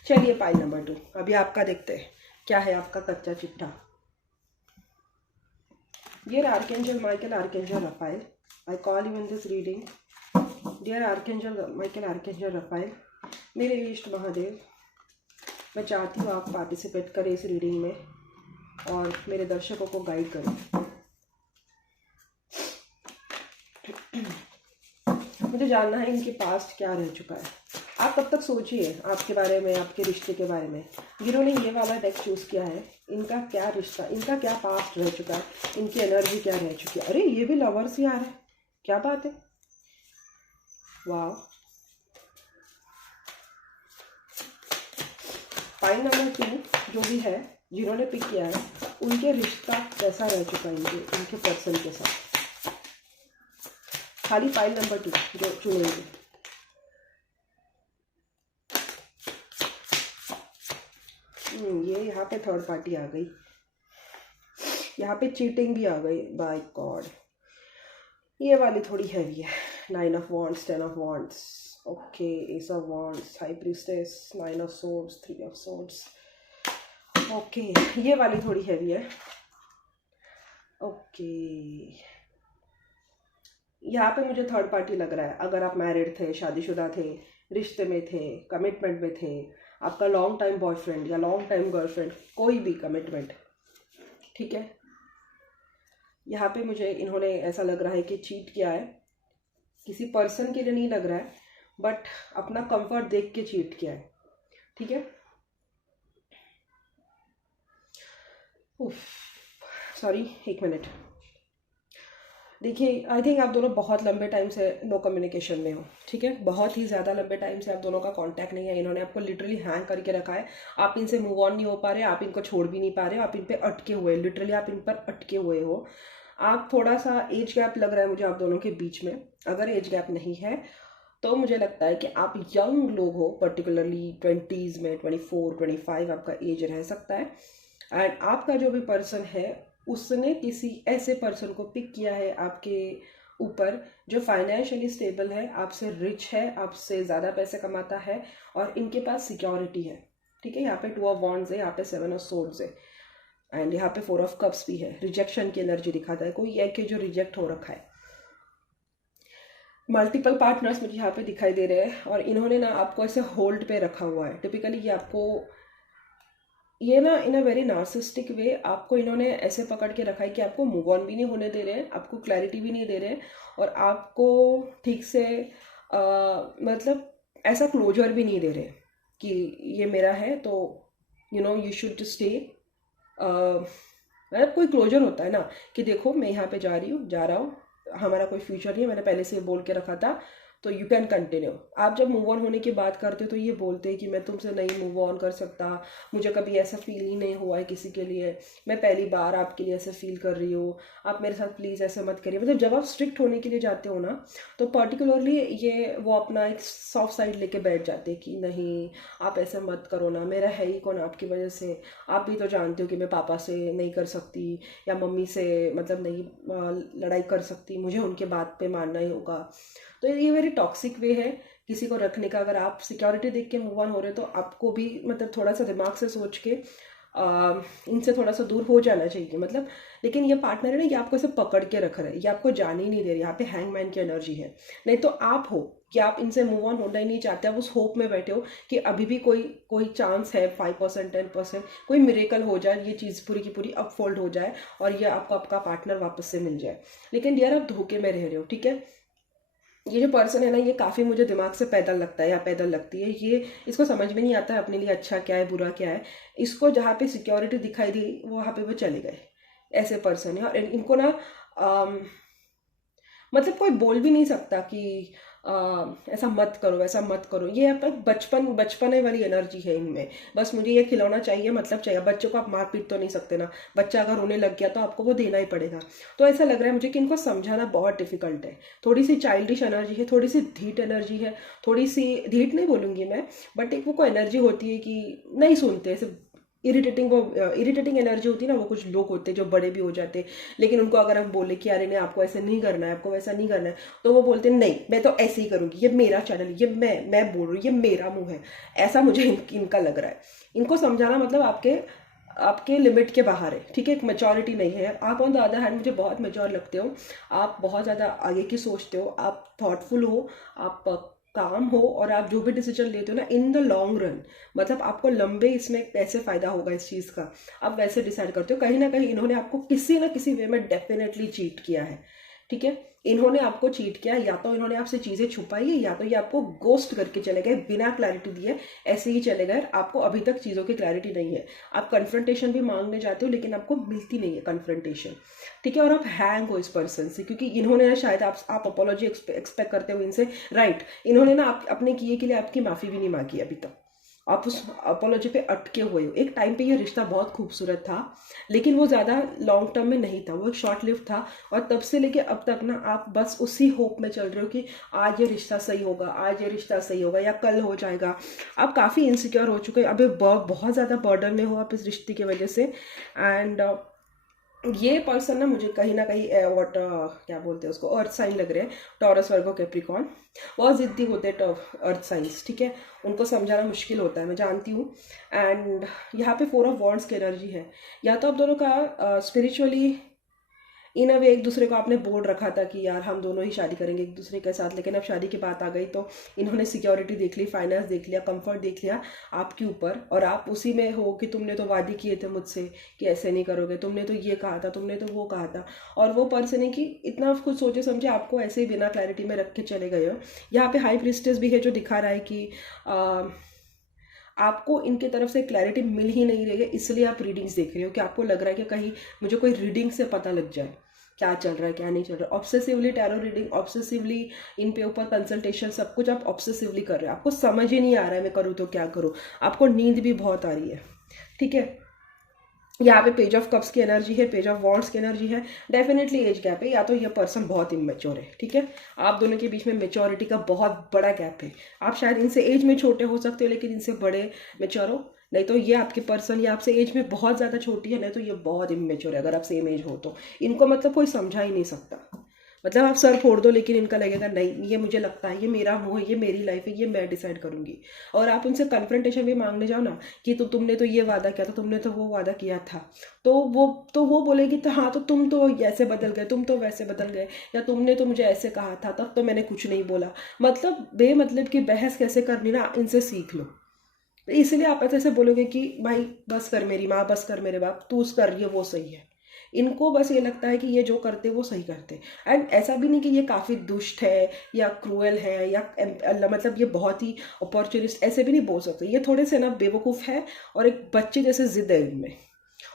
चलिए पाइल नंबर 2 अभी आपका देखते हैं क्या है आपका कच्चा चिट्ठा। Dear archangel Michael, archangel Raphael, I call you in this reading. Dear archangel Michael, archangel Raphael, मेरे इष्ट महादेव, मैं चाहती हूँ आप पार्टिसिपेट करें इस रीडिंग में और मेरे दर्शकों को गाइड करें। मुझे जानना है इनके पास्ट क्या रह चुका है। आप तब तक सोचिए आपके बारे में, आपके रिश्ते के बारे में। जिन्होंने ये वाला डेक चूज़ किया है, इनका क्या रिश्ता, इनका क्या पास्ट रह चुका है, इनकी एनर्जी क्या रह चुकी है। अरे ये भी लवर्स ही आ रहा है, क्या बात है, वाह। पाइल नंबर 2 जो भी है, जिन्होंने पिक किया है, उनके रिश्ता कैसा रह चुका है इनके पर्सन के साथ। खाली पाइल नंबर 2 जो चुनेंगे। ये यहाँ पे थर्ड पार्टी आ गई, यहाँ पे चीटिंग भी आ गई, बाय गॉड। ये वाली थोड़ी हैवी है, 9 of wands, 10 of wands, okay, S of wands, high priestess, 9 of swords, 3 of swords, okay, ये वाली थोड़ी हैवी है, ओके। यहाँ पे मुझे थर्ड पार्टी लग रहा है। अगर आप मैरिड थे, शादीशुदा थे, रिश्ते में थे, कमिटमेंट में थे, आपका लॉन्ग टाइम बॉयफ्रेंड या लॉन्ग टाइम गर्लफ्रेंड, कोई भी कमिटमेंट, ठीक है। यहाँ पे मुझे इन्होंने ऐसा लग रहा है कि चीट किया है, किसी पर्सन के लिए नहीं लग रहा है, बट अपना कंफर्ट देख के चीट किया है, ठीक है। सॉरी, एक मिनट। देखिए, आई थिंक आप दोनों बहुत लंबे टाइम से नो कम्युनिकेशन में हो, ठीक है। बहुत ही ज़्यादा लंबे टाइम से आप दोनों का कांटेक्ट नहीं है। इन्होंने आपको लिटरली हैंग करके रखा है। आप इनसे मूव ऑन नहीं हो पा रहे, आप इनको छोड़ भी नहीं पा रहे हो, आप इन पे अटके हुए, लिटरली आप इन पर अटके हुए हो। आप थोड़ा सा एज गैप लग रहा है मुझे आप दोनों के बीच में। अगर एज गैप नहीं है तो मुझे लगता है कि आप यंग लोग हो, पर्टिकुलरली 20s में, 24, 25 आपका एज रह सकता है। एंड आपका जो भी पर्सन है उसने किसी ऐसे पर्सन को पिक किया है आपके ऊपर जो फाइनेंशियली स्टेबल है, आपसे रिच है, आपसे ज़्यादा पैसे कमाता है और इनके पास सिक्योरिटी है, ठीक है। यहाँ पे 2 ऑफ वॉन्ड्स है, यहाँ पे 7 ऑफ सोर्ड्स है, एंड यहाँ पे 4 ऑफ कप्स भी है। रिजेक्शन की एनर्जी दिखाता है, कोई एक जो रिजेक्ट हो रखा है। मल्टीपल पार्टनर्स मुझे यहाँ पे दिखाई दे रहे हैं और इन्होंने ना आपको ऐसे होल्ड पे रखा हुआ है। टिपिकली ये आपको, ये ना इन अ वेरी नार्सिस्टिक वे आपको इन्होंने ऐसे पकड़ के रखा है कि आपको मूव ऑन भी नहीं होने दे रहे हैं, आपको क्लैरिटी भी नहीं दे रहे हैं और आपको ठीक से मतलब ऐसा क्लोजर भी नहीं दे रहे कि ये मेरा है तो यू शुड स्टे। मतलब कोई क्लोजर होता है ना कि देखो मैं यहाँ पे जा रहा हूँ, हमारा कोई फ्यूचर नहीं है, मैंने पहले से बोल के रखा था, तो यू कैन कंटिन्यू। आप जब मूव ऑन होने की बात करते हो तो ये बोलते हैं कि मैं तुमसे नहीं मूव ऑन कर सकता, मुझे कभी ऐसा फील ही नहीं हुआ है किसी के लिए, मैं पहली बार आपके लिए ऐसे फील कर रही हूँ, आप मेरे साथ प्लीज़ ऐसे मत करिए। मतलब जब आप स्ट्रिक्ट होने के लिए जाते हो ना तो पर्टिकुलरली ये वो अपना एक सॉफ्ट साइड लेके बैठ जाते हैं कि नहीं आप ऐसे मत करो ना, मेरा है ही कौन आपकी वजह से, आप भी तो जानते हो कि मैं पापा से नहीं कर सकती या मम्मी से मतलब नहीं लड़ाई कर सकती, मुझे उनके बात पे मानना ही होगा। तो ये वेरी टॉक्सिक वे है किसी को रखने का। अगर आप सिक्योरिटी देख के मूव ऑन हो रहे हो तो आपको भी मतलब थोड़ा सा दिमाग से सोच के इनसे थोड़ा सा दूर हो जाना चाहिए। मतलब लेकिन ये पार्टनर है ना, ये आपको ऐसे पकड़ के रख रहा है, ये आपको जाने ही नहीं दे रही। यहाँ पे हैंगमैन की एनर्जी है। नहीं तो आप हो कि आप इनसे मूव ऑन होना ही नहीं चाहते, आप उस होप में बैठे हो कि अभी भी कोई चांस है, 5%, 10%, कोई मिरेकल हो जाए, ये चीज़ पूरी की पूरी अपफोल्ड हो जाए और ये आपको आपका पार्टनर वापस से मिल जाए। लेकिन डियर आप धोखे में रह रहे हो, ठीक है। ये जो पर्सन है ना, ये काफ़ी मुझे दिमाग से पैदल लगता है या पैदल लगती है। ये इसको समझ में नहीं आता है अपने लिए अच्छा क्या है बुरा क्या है। इसको जहाँ पे सिक्योरिटी दिखाई दी वहाँ पे वो चले गए। ऐसे पर्सन है और इनको ना मतलब कोई बोल भी नहीं सकता कि ऐसा मत करो वैसा मत करो। ये आपका बचपने वाली एनर्जी है इनमें। बस मुझे ये खिलौना चाहिए, मतलब चाहिए। बच्चों को आप मार पीट तो नहीं सकते ना, बच्चा अगर रोने लग गया तो आपको वो देना ही पड़ेगा। तो ऐसा लग रहा है मुझे कि इनको समझाना बहुत डिफिकल्ट है। थोड़ी सी चाइल्डिश एनर्जी है, थोड़ी सी धीट एनर्जी है, थोड़ी सी धीट नहीं बोलूँगी मैं, बट एक वो एनर्जी होती है कि नहीं सुनते, ऐसे इरिटेटिंग एनर्जी होती है ना। वो कुछ लोग होते हैं जो बड़े भी हो जाते हैं, लेकिन उनको अगर हम बोले कि अरे नहीं आपको ऐसे नहीं करना है, आपको वैसा नहीं करना है, तो वो बोलते हैं नहीं मैं तो ऐसे ही करूँगी, ये मेरा चैनल, ये मैं बोल रही हूँ, ये मेरा मुंह है। ऐसा मुझे इनका लग रहा है। इनको समझाना मतलब आपके लिमिट के बाहर है, ठीक है। एक मेचोरिटी नहीं है। आप ऑन द अदर हैंड मुझे बहुत मेच्योर लगते हो, आप बहुत ज़्यादा आगे की सोचते हो, आप थॉटफुल हो, आप काम हो और आप जो भी डिसीजन लेते हो ना इन द लॉन्ग रन, मतलब आपको लंबे इसमें कैसे फ़ायदा होगा इस चीज़ का, आप वैसे डिसाइड करते हो। कहीं ना कहीं इन्होंने आपको किसी ना किसी वे में डेफिनेटली चीट किया है, ठीक है। इन्होंने आपको चीट किया, या तो इन्होंने आपसे चीज़ें छुपाई है, या तो ये आपको गोस्ट करके चले गए, बिना क्लैरिटी दिए ऐसे ही चले गए। आपको अभी तक चीज़ों की क्लैरिटी नहीं है। आप कन्फ्रंटेशन भी मांगने जाते हो लेकिन आपको मिलती नहीं है कन्फ्रंटेशन, ठीक है। और आप हैंग हो इस पर्सन से, क्योंकि इन्होंने ना शायद आप अपोलॉजी एक्सपेक्ट करते हो इनसे, राइट। इन्होंने ना आप अपने किए के लिए आपकी माफ़ी भी नहीं मांगी अभी तक, आप उस अपोलॉजी पे अटके हुए हो। एक टाइम पे ये रिश्ता बहुत खूबसूरत था, लेकिन वो ज़्यादा लॉन्ग टर्म में नहीं था, वो एक शॉर्ट लिव था। और तब से लेके अब तक ना आप बस उसी होप में चल रहे हो कि आज ये रिश्ता सही होगा, आज ये रिश्ता सही होगा, या कल हो जाएगा। आप काफ़ी इनसिक्योर हो चुके हैं, अभी बहुत ज़्यादा बर्डन में हो आप इस रिश्ते की वजह से। एंड ये पर्सन ना मुझे कहीं ना कहीं व्हाट क्या बोलते हैं उसको, अर्थ साइन लग रहे हैं। टॉरस, वर्गो, कैप्रिकॉर्न, बहुत जिद्दी होते हैं अर्थ साइंस, ठीक है। उनको समझाना मुश्किल होता है, मैं जानती हूँ। एंड यहाँ पे 4 ऑफ वॉन्ड्स की एनर्जी है। या तो आप दोनों का स्पिरिचुअली इन अ वे एक दूसरे को आपने बोल रखा था कि यार हम दोनों ही शादी करेंगे एक दूसरे के साथ, लेकिन अब शादी की बात आ गई तो इन्होंने सिक्योरिटी देख ली, फाइनेंस देख लिया, कंफर्ट देख लिया आपके ऊपर, और आप उसी में हो कि तुमने तो वादे किए थे मुझसे कि ऐसे नहीं करोगे, तुमने तो ये कहा था, तुमने तो वो कहा था। और वो पर्सन है कि इतना कुछ सोचे समझे आपको ऐसे ही बिना क्लैरिटी में रख के चले गए हो। यहाँ पे हाई प्रीस्टेस भी है जो दिखा रहा है कि आपको इनके तरफ से क्लैरिटी मिल ही नहीं रही है, इसलिए आप रीडिंग्स देख रहे हो कि आपको लग रहा है कि कहीं मुझे कोई रीडिंग से पता लग जाए क्या चल रहा है क्या नहीं चल रहा है। ऑब्सेसिवली टैरो रीडिंग, ऑब्सेसिवली इन पे ऊपर कंसल्टेशन, सब कुछ आप ऑब्सेसिवली कर रहे हो। आपको समझ ही नहीं आ रहा है मैं करूँ तो क्या करूँ, आपको नींद भी बहुत आ रही है, ठीक है। यहाँ पे पेज ऑफ कप्स की एनर्जी है, पेज ऑफ वॉन्ड्स की एनर्जी है। डेफिनेटली एज गैप है, या तो ये पर्सन बहुत इमेच्योर है, ठीक है। आप दोनों के बीच में मेच्योरिटी का बहुत बड़ा गैप है। आप शायद इनसे एज में छोटे हो सकते हो, लेकिन इनसे बड़े मेच्योर हो। नहीं तो ये आपके पर्सन या आपसे एज में बहुत ज़्यादा छोटी है, नहीं तो ये बहुत इमेच्योर है। अगर आप सेम एज हो तो इनको मतलब कोई समझा ही नहीं सकता। मतलब आप सर फोड़ दो, लेकिन इनका लगेगा नहीं, ये मुझे लगता है, ये मेरा मुंह है, ये मेरी लाइफ है, ये मैं डिसाइड करूंगी। और आप उनसे कन्फ्रंटेशन भी मांगने जाओ ना कि तुमने तो ये वादा किया था, तुमने तो वो वादा किया था, तो वो बोलेगी तो हाँ, तो तुम तो ऐसे बदल गए, तुम तो वैसे बदल गए, या तुमने तो मुझे ऐसे कहा था, तब तो मैंने कुछ नहीं बोला। मतलब बेमतलब की बहस कैसे करनी ना, इनसे सीख लो। इसलिए आप ऐसे बोलोगे कि भाई बस कर मेरी माँ, बस कर मेरे बाप, तू कर रही है वो सही है। इनको बस ये लगता है कि ये जो करते वो सही करते। एंड ऐसा भी नहीं कि ये काफ़ी दुष्ट है या क्रूएल है या मतलब ये बहुत ही अपॉर्चुनिस्ट, ऐसे भी नहीं बोल सकते। ये थोड़े से ना बेवकूफ़ है और एक बच्चे जैसे जिद है इनमें।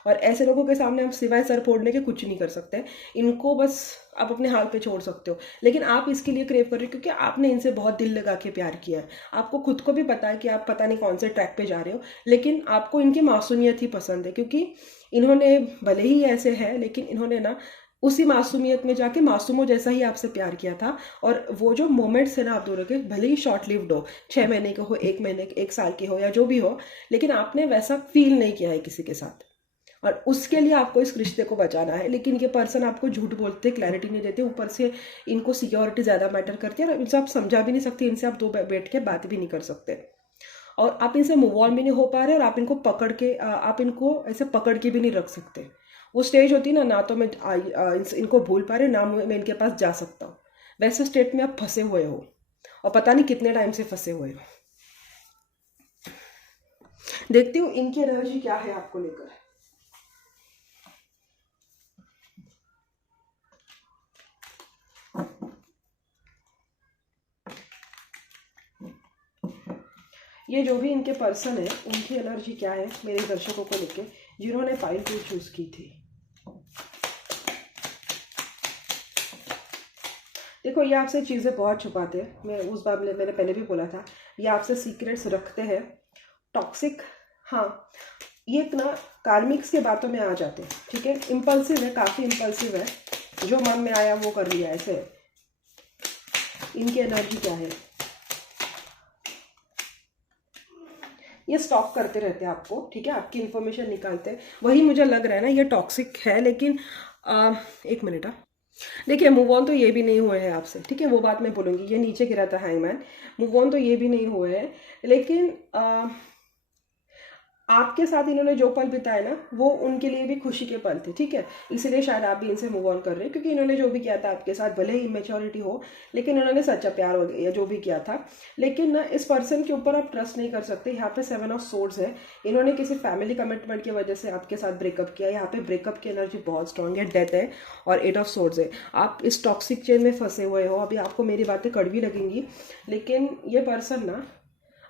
और ऐसे लोगों के सामने आप सिवाय सर फोड़ने के कुछ नहीं कर सकते। इनको बस आप अपने हाल पे छोड़ सकते हो। लेकिन आप इसके लिए क्रेव कर रहे हो क्योंकि आपने इनसे बहुत दिल लगा के प्यार किया है। आपको खुद को भी पता है कि आप पता नहीं कौन से ट्रैक पे जा रहे हो, लेकिन आपको इनकी मासूमियत ही पसंद है। क्योंकि इन्होंने भले ही ऐसे है, लेकिन इन्होंने ना उसी मासूमियत में जाके मासूमों जैसा ही आपसे प्यार किया था। और वो जो मोमेंट्स है ना आप दोनों के, भले ही शॉर्ट लिव्ड हो, 6 महीने के हो, 1 महीने, 1 साल के हो, या जो भी हो, लेकिन आपने वैसा फील नहीं किया है किसी के साथ। और उसके लिए आपको इस रिश्ते को बचाना है। लेकिन ये पर्सन आपको झूठ बोलते, क्लैरिटी नहीं देते, ऊपर से इनको सिक्योरिटी ज़्यादा मैटर करती है, और इनसे आप समझा भी नहीं सकते, इनसे आप दो बैठ के बात भी नहीं कर सकते, और आप इनसे मूव ऑन भी नहीं हो पा रहे, और आप इनको पकड़ के आप इनको ऐसे पकड़ के भी नहीं रख सकते। वो स्टेज होती ना, ना तो मैं इनको भूल पा रहे, ना मैं इनके पास जा सकता हूँ। वैसे स्टेट में आप फंसे हुए हो, और पता नहीं कितने टाइम से फंसे हुए हो। देखती हूँ इनकी एनर्जी क्या है आपको लेकर। ये जो भी इनके पर्सन है, उनकी एनर्जी क्या है मेरे दर्शकों को लेके, जिन्होंने पाइल टू चूज की थी। देखो, ये आपसे चीज़ें बहुत छुपाते हैं। मैं उस बार मैंने पहले भी बोला था, ये आपसे सीक्रेट्स रखते हैं। टॉक्सिक, हाँ, ये ना कार्मिक्स के बातों में आ जाते हैं, ठीक है। इम्पल्सिव है, काफ़ी इम्पल्सिव है, जो मन में आया वो कर लिया, ऐसे। इनकी एनर्जी क्या है, ये स्टॉक करते रहते हैं आपको, ठीक है, आपकी इन्फॉर्मेशन निकालते हैं। वही मुझे लग रहा है ना, ये टॉक्सिक है। लेकिन एक मिनट, देखिए, मूव ऑन तो ये भी नहीं हुए हैं आपसे, ठीक है, वो बात मैं बोलूँगी। ये नीचे गिरा था हैंगमैन, मूव ऑन तो ये भी नहीं हुए हैं। लेकिन आपके साथ इन्होंने जो पल बिताए ना, वो उनके लिए भी खुशी के पल थे, ठीक है। इसलिए शायद आप भी इनसे मूव ऑन कर रहे हैं, क्योंकि इन्होंने जो भी किया था आपके साथ, भले ही इमेच्योरिटी हो, लेकिन इन्होंने सच्चा प्यार हो या जो भी किया था। लेकिन ना, इस पर्सन के ऊपर आप ट्रस्ट नहीं कर सकते। यहाँ पे 7 ऑफ सोर्ड्स है। इन्होंने किसी फैमिली कमिटमेंट की वजह से आपके साथ ब्रेकअप किया। यहाँ पे ब्रेकअप की एनर्जी बहुत स्ट्रांग है, डेथ है, और 8 ऑफ सोर्ड्स है। आप इस टॉक्सिक चेन में फंसे हुए हो। अभी आपको मेरी बातें कड़वी लगेंगी, लेकिन ये पर्सन ना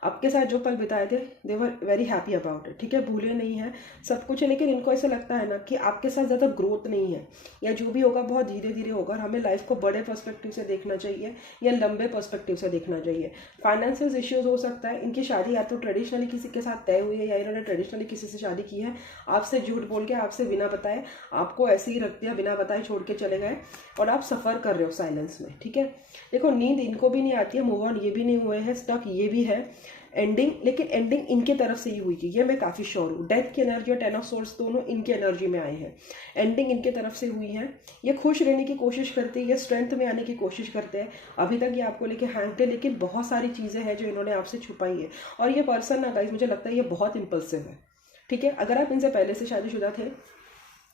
आपके साथ जो पल बिताए थे they were very happy about it, ठीक है, भूले नहीं हैं, सब कुछ है, लेकिन इनको ऐसा लगता है ना कि आपके साथ ज़्यादा ग्रोथ नहीं है, या जो भी होगा बहुत धीरे धीरे होगा, और हमें लाइफ को बड़े पर्सपेक्टिव से देखना चाहिए या लंबे पर्सपेक्टिव से देखना चाहिए। फाइनेंशियल इश्यूज हो सकता है, इनकी शादी या तो ट्रेडिशनली किसी के साथ तय हुई है या इन्होंने ट्रेडिशनली किसी से शादी की है, आपसे झूठ बोल के, आपसे बिना बताए, आपको ऐसे ही रख दिया, बिना बताए छोड़ के चले गए, और आप सफ़र कर रहे हो साइलेंस में, ठीक है। देखो नींद इनको भी नहीं आती है, मूव ऑन ये भी नहीं हुए हैं, स्टक ये भी है, एंडिंग, लेकिन एंडिंग इनके तरफ से ही हुई थी, ये मैं काफ़ी श्योर हूँ। डेथ की एनर्जी और 10 ऑफ सोर्स दोनों इनकी एनर्जी में आए हैं, एंडिंग इनके तरफ से हुई है। ये खुश रहने की कोशिश करते हैं, ये स्ट्रेंथ में आने की कोशिश करते हैं, अभी तक ये आपको लेके हैंगते, लेकिन बहुत सारी चीज़ें हैं जो इन्होंने आपसे छुपाई है। और ये पर्सन ना गाइस, मुझे लगता है ये बहुत इम्पल्सिव है, ठीक है। अगर आप इनसे पहले से शादीशुदा थे,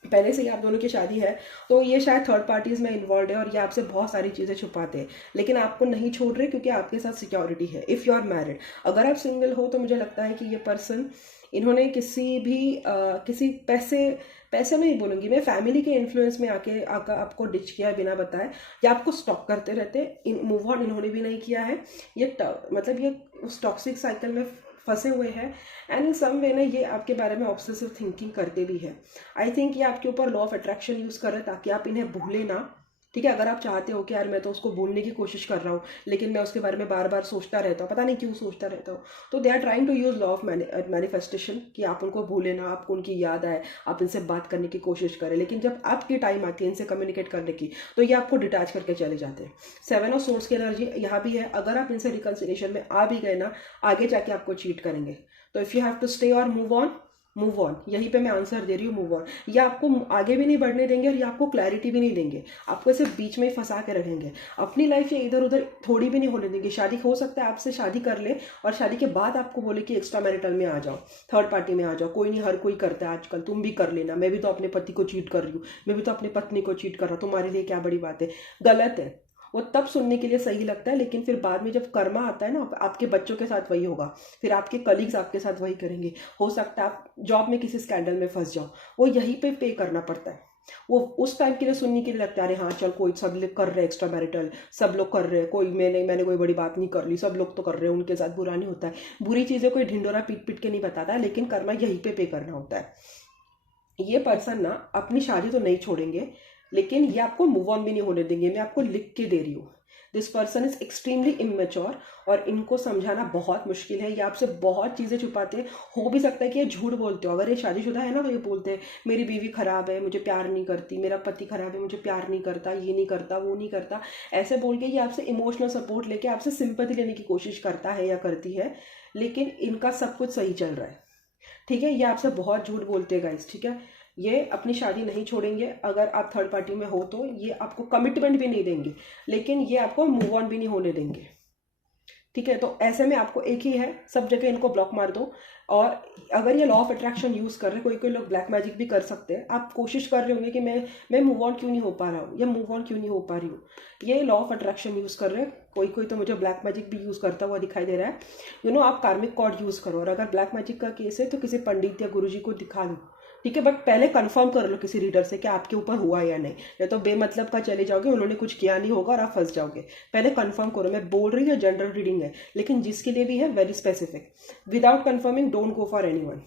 पहले से ही आप दोनों की शादी है, तो ये शायद थर्ड पार्टीज में इन्वॉल्व है और ये आपसे बहुत सारी चीज़ें छुपाते हैं, लेकिन आपको नहीं छोड़ रहे क्योंकि आपके साथ सिक्योरिटी है। इफ़ यू आर मैरिड, अगर आप सिंगल हो तो मुझे लगता है कि ये पर्सन, इन्होंने किसी पैसे में ही बोलूँगी मैं, फैमिली के इन्फ्लुएंस में आके आपको डिच किया है बिना बताए, या आपको स्टॉक करते रहते। मूव ऑन इन्होंने भी नहीं किया है, मतलब ये उस टॉक्सिक साइकिल में फंसे हुए हैं, एंड इन सम वे ना ये आपके बारे में ऑब्सेसिव थिंकिंग करते भी है। आई थिंक ये आपके ऊपर लॉ ऑफ अट्रैक्शन यूज़ कर रहे हैं ताकि आप इन्हें भूलें ना, ठीक है। अगर आप चाहते हो कि यार मैं तो उसको भूलने की कोशिश कर रहा हूँ, लेकिन मैं उसके बारे में बार बार सोचता रहता हूँ, पता नहीं क्यों सोचता रहता हूँ, तो they are trying to use law of manifestation कि आप उनको भूलें ना, आपको उनकी याद आए, आप इनसे बात करने की कोशिश करें, लेकिन जब आपकी टाइम आती है इनसे कम्युनिकेट करने की, तो ये आपको डिटैच करके चले जाते हैं। 7 ऑफ सोर्स की एनर्जी यहाँ भी है, अगर आप इनसे रिकन्सिलिएशन में आ भी गए ना, आगे जाके आपको चीट करेंगे। तो if you have to stay और मूव ऑन, मूव ऑन, यहीं पे मैं आंसर दे रही हूँ, मूव ऑन। ये आपको आगे भी नहीं बढ़ने देंगे और ये आपको क्लैरिटी भी नहीं देंगे, आपको इसे बीच में ही फंसा के रखेंगे, अपनी लाइफ ये इधर उधर थोड़ी भी नहीं होने देंगे। शादी हो सकता है आपसे शादी कर ले और शादी के बाद आपको बोले कि एक्स्ट्रा मैरिटल में आ जाओ, थर्ड पार्टी में आ जाओ, कोई नहीं, हर कोई करता है आजकल, तुम भी कर लेना, मैं भी तो अपने पति को चीट कर रही हूँ, मैं भी तो अपनी पत्नी को चीट कर रहा हूँ, तुम्हारे लिए क्या बड़ी बात है। गलत है, वो तब सुनने के लिए सही लगता है, लेकिन फिर बाद में जब कर्मा आता है ना, आपके बच्चों के साथ वही होगा, फिर आपके कलीग्स आपके साथ वही करेंगे। हो सकता है आप जॉब में किसी स्कैंडल में फंस जाओ, वो यहीं पे करना पड़ता है। वो उस टाइम के लिए सुनने के लिए लगता है, अरे हाँ चल, कोई सब लोग कर रहे हैं एक्स्ट्रा मैरिटल, सब लोग कर रहे हैं, कोई मैंने कोई बड़ी बात नहीं कर ली, सब लोग तो कर रहे हैं, उनके साथ बुरा नहीं होता है। बुरी चीज़ें कोई ढिंडोरा पीट पीट के नहीं बताता है, लेकिन कर्मा यहीं पे करना होता है। ये पर्सन ना अपनी शादी तो नहीं छोड़ेंगे, लेकिन ये आपको मूव ऑन भी नहीं होने देंगे, मैं आपको लिख के दे रही हूँ। This person is extremely immature और इनको समझाना बहुत मुश्किल है, ये आपसे बहुत चीज़ें छुपाते हैं। हो भी सकता है कि ये झूठ बोलते हो, अगर ये शादीशुदा है ना तो ये बोलते हैं मेरी बीवी खराब है, मुझे प्यार नहीं करती, मेरा पति खराब है, मुझे प्यार नहीं करता, ये नहीं करता, वो नहीं करता, ऐसे बोल के ये आपसे इमोशनल सपोर्ट लेके आपसे सिंपैथी लेने की कोशिश करता है या करती है, लेकिन इनका सब कुछ सही चल रहा है, ठीक है। ये आपसे बहुत झूठ बोलते हैं गाइस, ठीक है। ये अपनी शादी नहीं छोड़ेंगे, अगर आप थर्ड पार्टी में हो तो ये आपको कमिटमेंट भी नहीं देंगे, लेकिन ये आपको मूव ऑन भी नहीं होने देंगे, ठीक है। तो ऐसे में आपको एक ही है, सब जगह इनको ब्लॉक मार दो। और अगर ये लॉ ऑफ अट्रैक्शन यूज़ कर रहे हैं, कोई कोई लोग ब्लैक मैजिक भी कर सकते हैं, आप कोशिश कर रहे होंगे कि मैं मूव ऑन क्यों नहीं हो पा रहा हूँ, या मूव ऑन क्यों नहीं हो पा रही हूँ, ये लॉ ऑफ अट्रैक्शन यूज़ कर रहे हैं। कोई कोई तो मुझे ब्लैक मैजिक भी यूज़ करता हुआ दिखाई दे रहा है। आप कार्मिक कॉर्ड यूज़ करो, और अगर ब्लैक मैजिक का केस है तो किसी पंडित या गुरुजी को दिखा दो, ठीक है। बट पहले कंफर्म कर लो किसी रीडर से कि आपके ऊपर हुआ या नहीं, या तो बेमतलब का चले जाओगे, उन्होंने कुछ किया नहीं होगा और आप फंस जाओगे। पहले कंफर्म करो, मैं बोल रही हूँ जनरल रीडिंग है, लेकिन जिसके लिए भी है very specific. Without confirming don't go for anyone.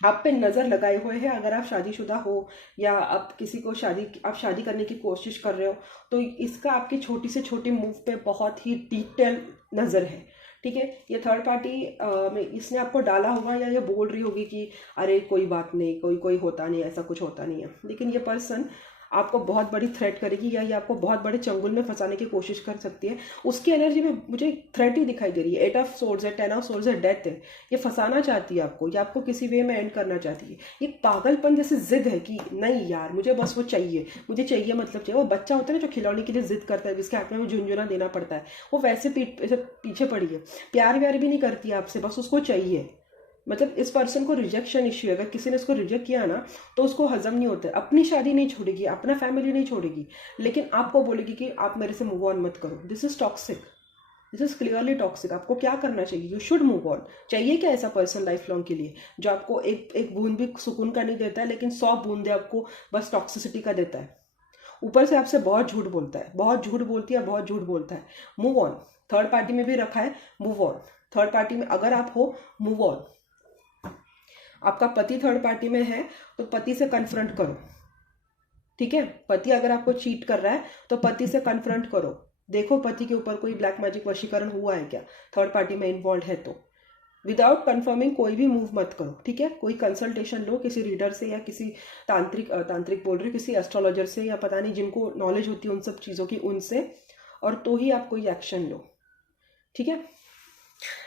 आप पे नज़र लगाए हुए हैं, अगर आप शादीशुदा हो या आप किसी को आप शादी करने की कोशिश कर रहे हो, तो इसका आपकी छोटी से छोटी मूव पे बहुत ही डिटेल नज़र है, ठीक है। ये थर्ड पार्टी में इसने आपको डाला होगा, या ये बोल रही होगी कि अरे कोई बात नहीं, कोई कोई होता नहीं, ऐसा कुछ होता नहीं है, लेकिन ये पर्सन आपको बहुत बड़ी थ्रेट करेगी, या ये आपको बहुत बड़े चंगुल में फंसाने की कोशिश कर सकती है। उसकी एनर्जी में मुझे थ्रेट ही दिखाई दे रही है। 8 ऑफ सोर्ड्स है, 10 ऑफ सोर्ड्स है, डेथ है। ये फंसाना चाहती है आपको, या आपको किसी वे में एंड करना चाहती है। ये पागलपन जैसे जिद है कि नहीं यार मुझे बस वो चाहिए, मुझे चाहिए मतलब चाहिए। वो बच्चा होता है ना जो खिलौने के लिए जिद करता है, जिसके हाथ में झुंझुना देना पड़ता है, वो वैसे पीछे पड़ी है। प्यार व्यार भी नहीं करती है आपसे, बस उसको चाहिए। मतलब इस पर्सन को रिजेक्शन इश्यू है, अगर किसी ने इसको रिजेक्ट किया ना तो उसको हजम नहीं होता है। अपनी शादी नहीं छोड़ेगी, अपना फैमिली नहीं छोड़ेगी, लेकिन आपको बोलेगी कि आप मेरे से मूव ऑन मत करो। This is toxic, this is clearly toxic. आपको क्या करना चाहिए? You should move on. चाहिए क्या ऐसा पर्सन लाइफ लॉन्ग के लिए जो आपको एक बूंद भी सुकून का नहीं देता है, लेकिन 100 बूंदे आपको बस टॉक्सिसिटी का देता है। ऊपर से आपसे बहुत झूठ बोलता है, बहुत झूठ बोलती है, बहुत झूठ बोलता है। Move on. थर्ड पार्टी में भी रखा है, मूव ऑन। थर्ड पार्टी में अगर आप हो, मूव ऑन। आपका पति थर्ड पार्टी में है तो पति से कन्फ्रंट करो, ठीक है। पति अगर आपको चीट कर रहा है तो पति से कन्फ्रंट करो, देखो पति के ऊपर कोई ब्लैक मैजिक वशीकरण हुआ है क्या, थर्ड पार्टी में इन्वॉल्व है तो। विदाउट कंफर्मिंग कोई भी मूव मत करो, ठीक है। कोई कंसल्टेशन लो किसी रीडर से या किसी तांत्रिक बोल रही, किसी एस्ट्रोलॉजर से या पता नहीं जिनको नॉलेज होती है उन सब चीज़ों की, उनसे, और तो ही आप कोई एक्शन लो, ठीक है।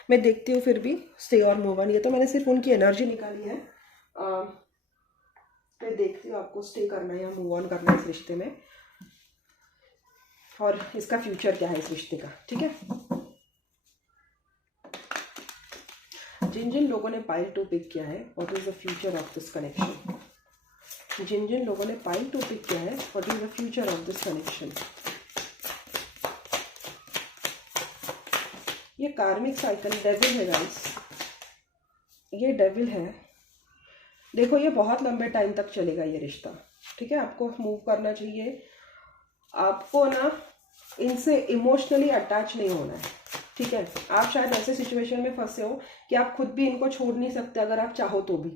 मैं देखती हूँ फिर भी स्टे और मूव ऑन, ये तो मैंने सिर्फ उनकी एनर्जी निकाली है। मैं देखती हूँ आपको स्टे करना है या मूव ऑन करना है इस रिश्ते में, और इसका फ्यूचर क्या है इस रिश्ते का, ठीक है। जिन जिन लोगों ने पाइल 2 पिक किया है, what is the future of this connection. जिन जिन लोगों ने पाइल 2 पिक किया है, what is the future of this connection. ये कार्मिक साइकिल डेविल है गाइस, ये डेविल है। देखो ये बहुत लंबे टाइम तक चलेगा ये रिश्ता, ठीक है। आपको मूव करना चाहिए, आपको ना इनसे इमोशनली अटैच नहीं होना है, ठीक है। आप शायद ऐसे सिचुएशन में फंसे हो कि आप खुद भी इनको छोड़ नहीं सकते अगर आप चाहो तो भी,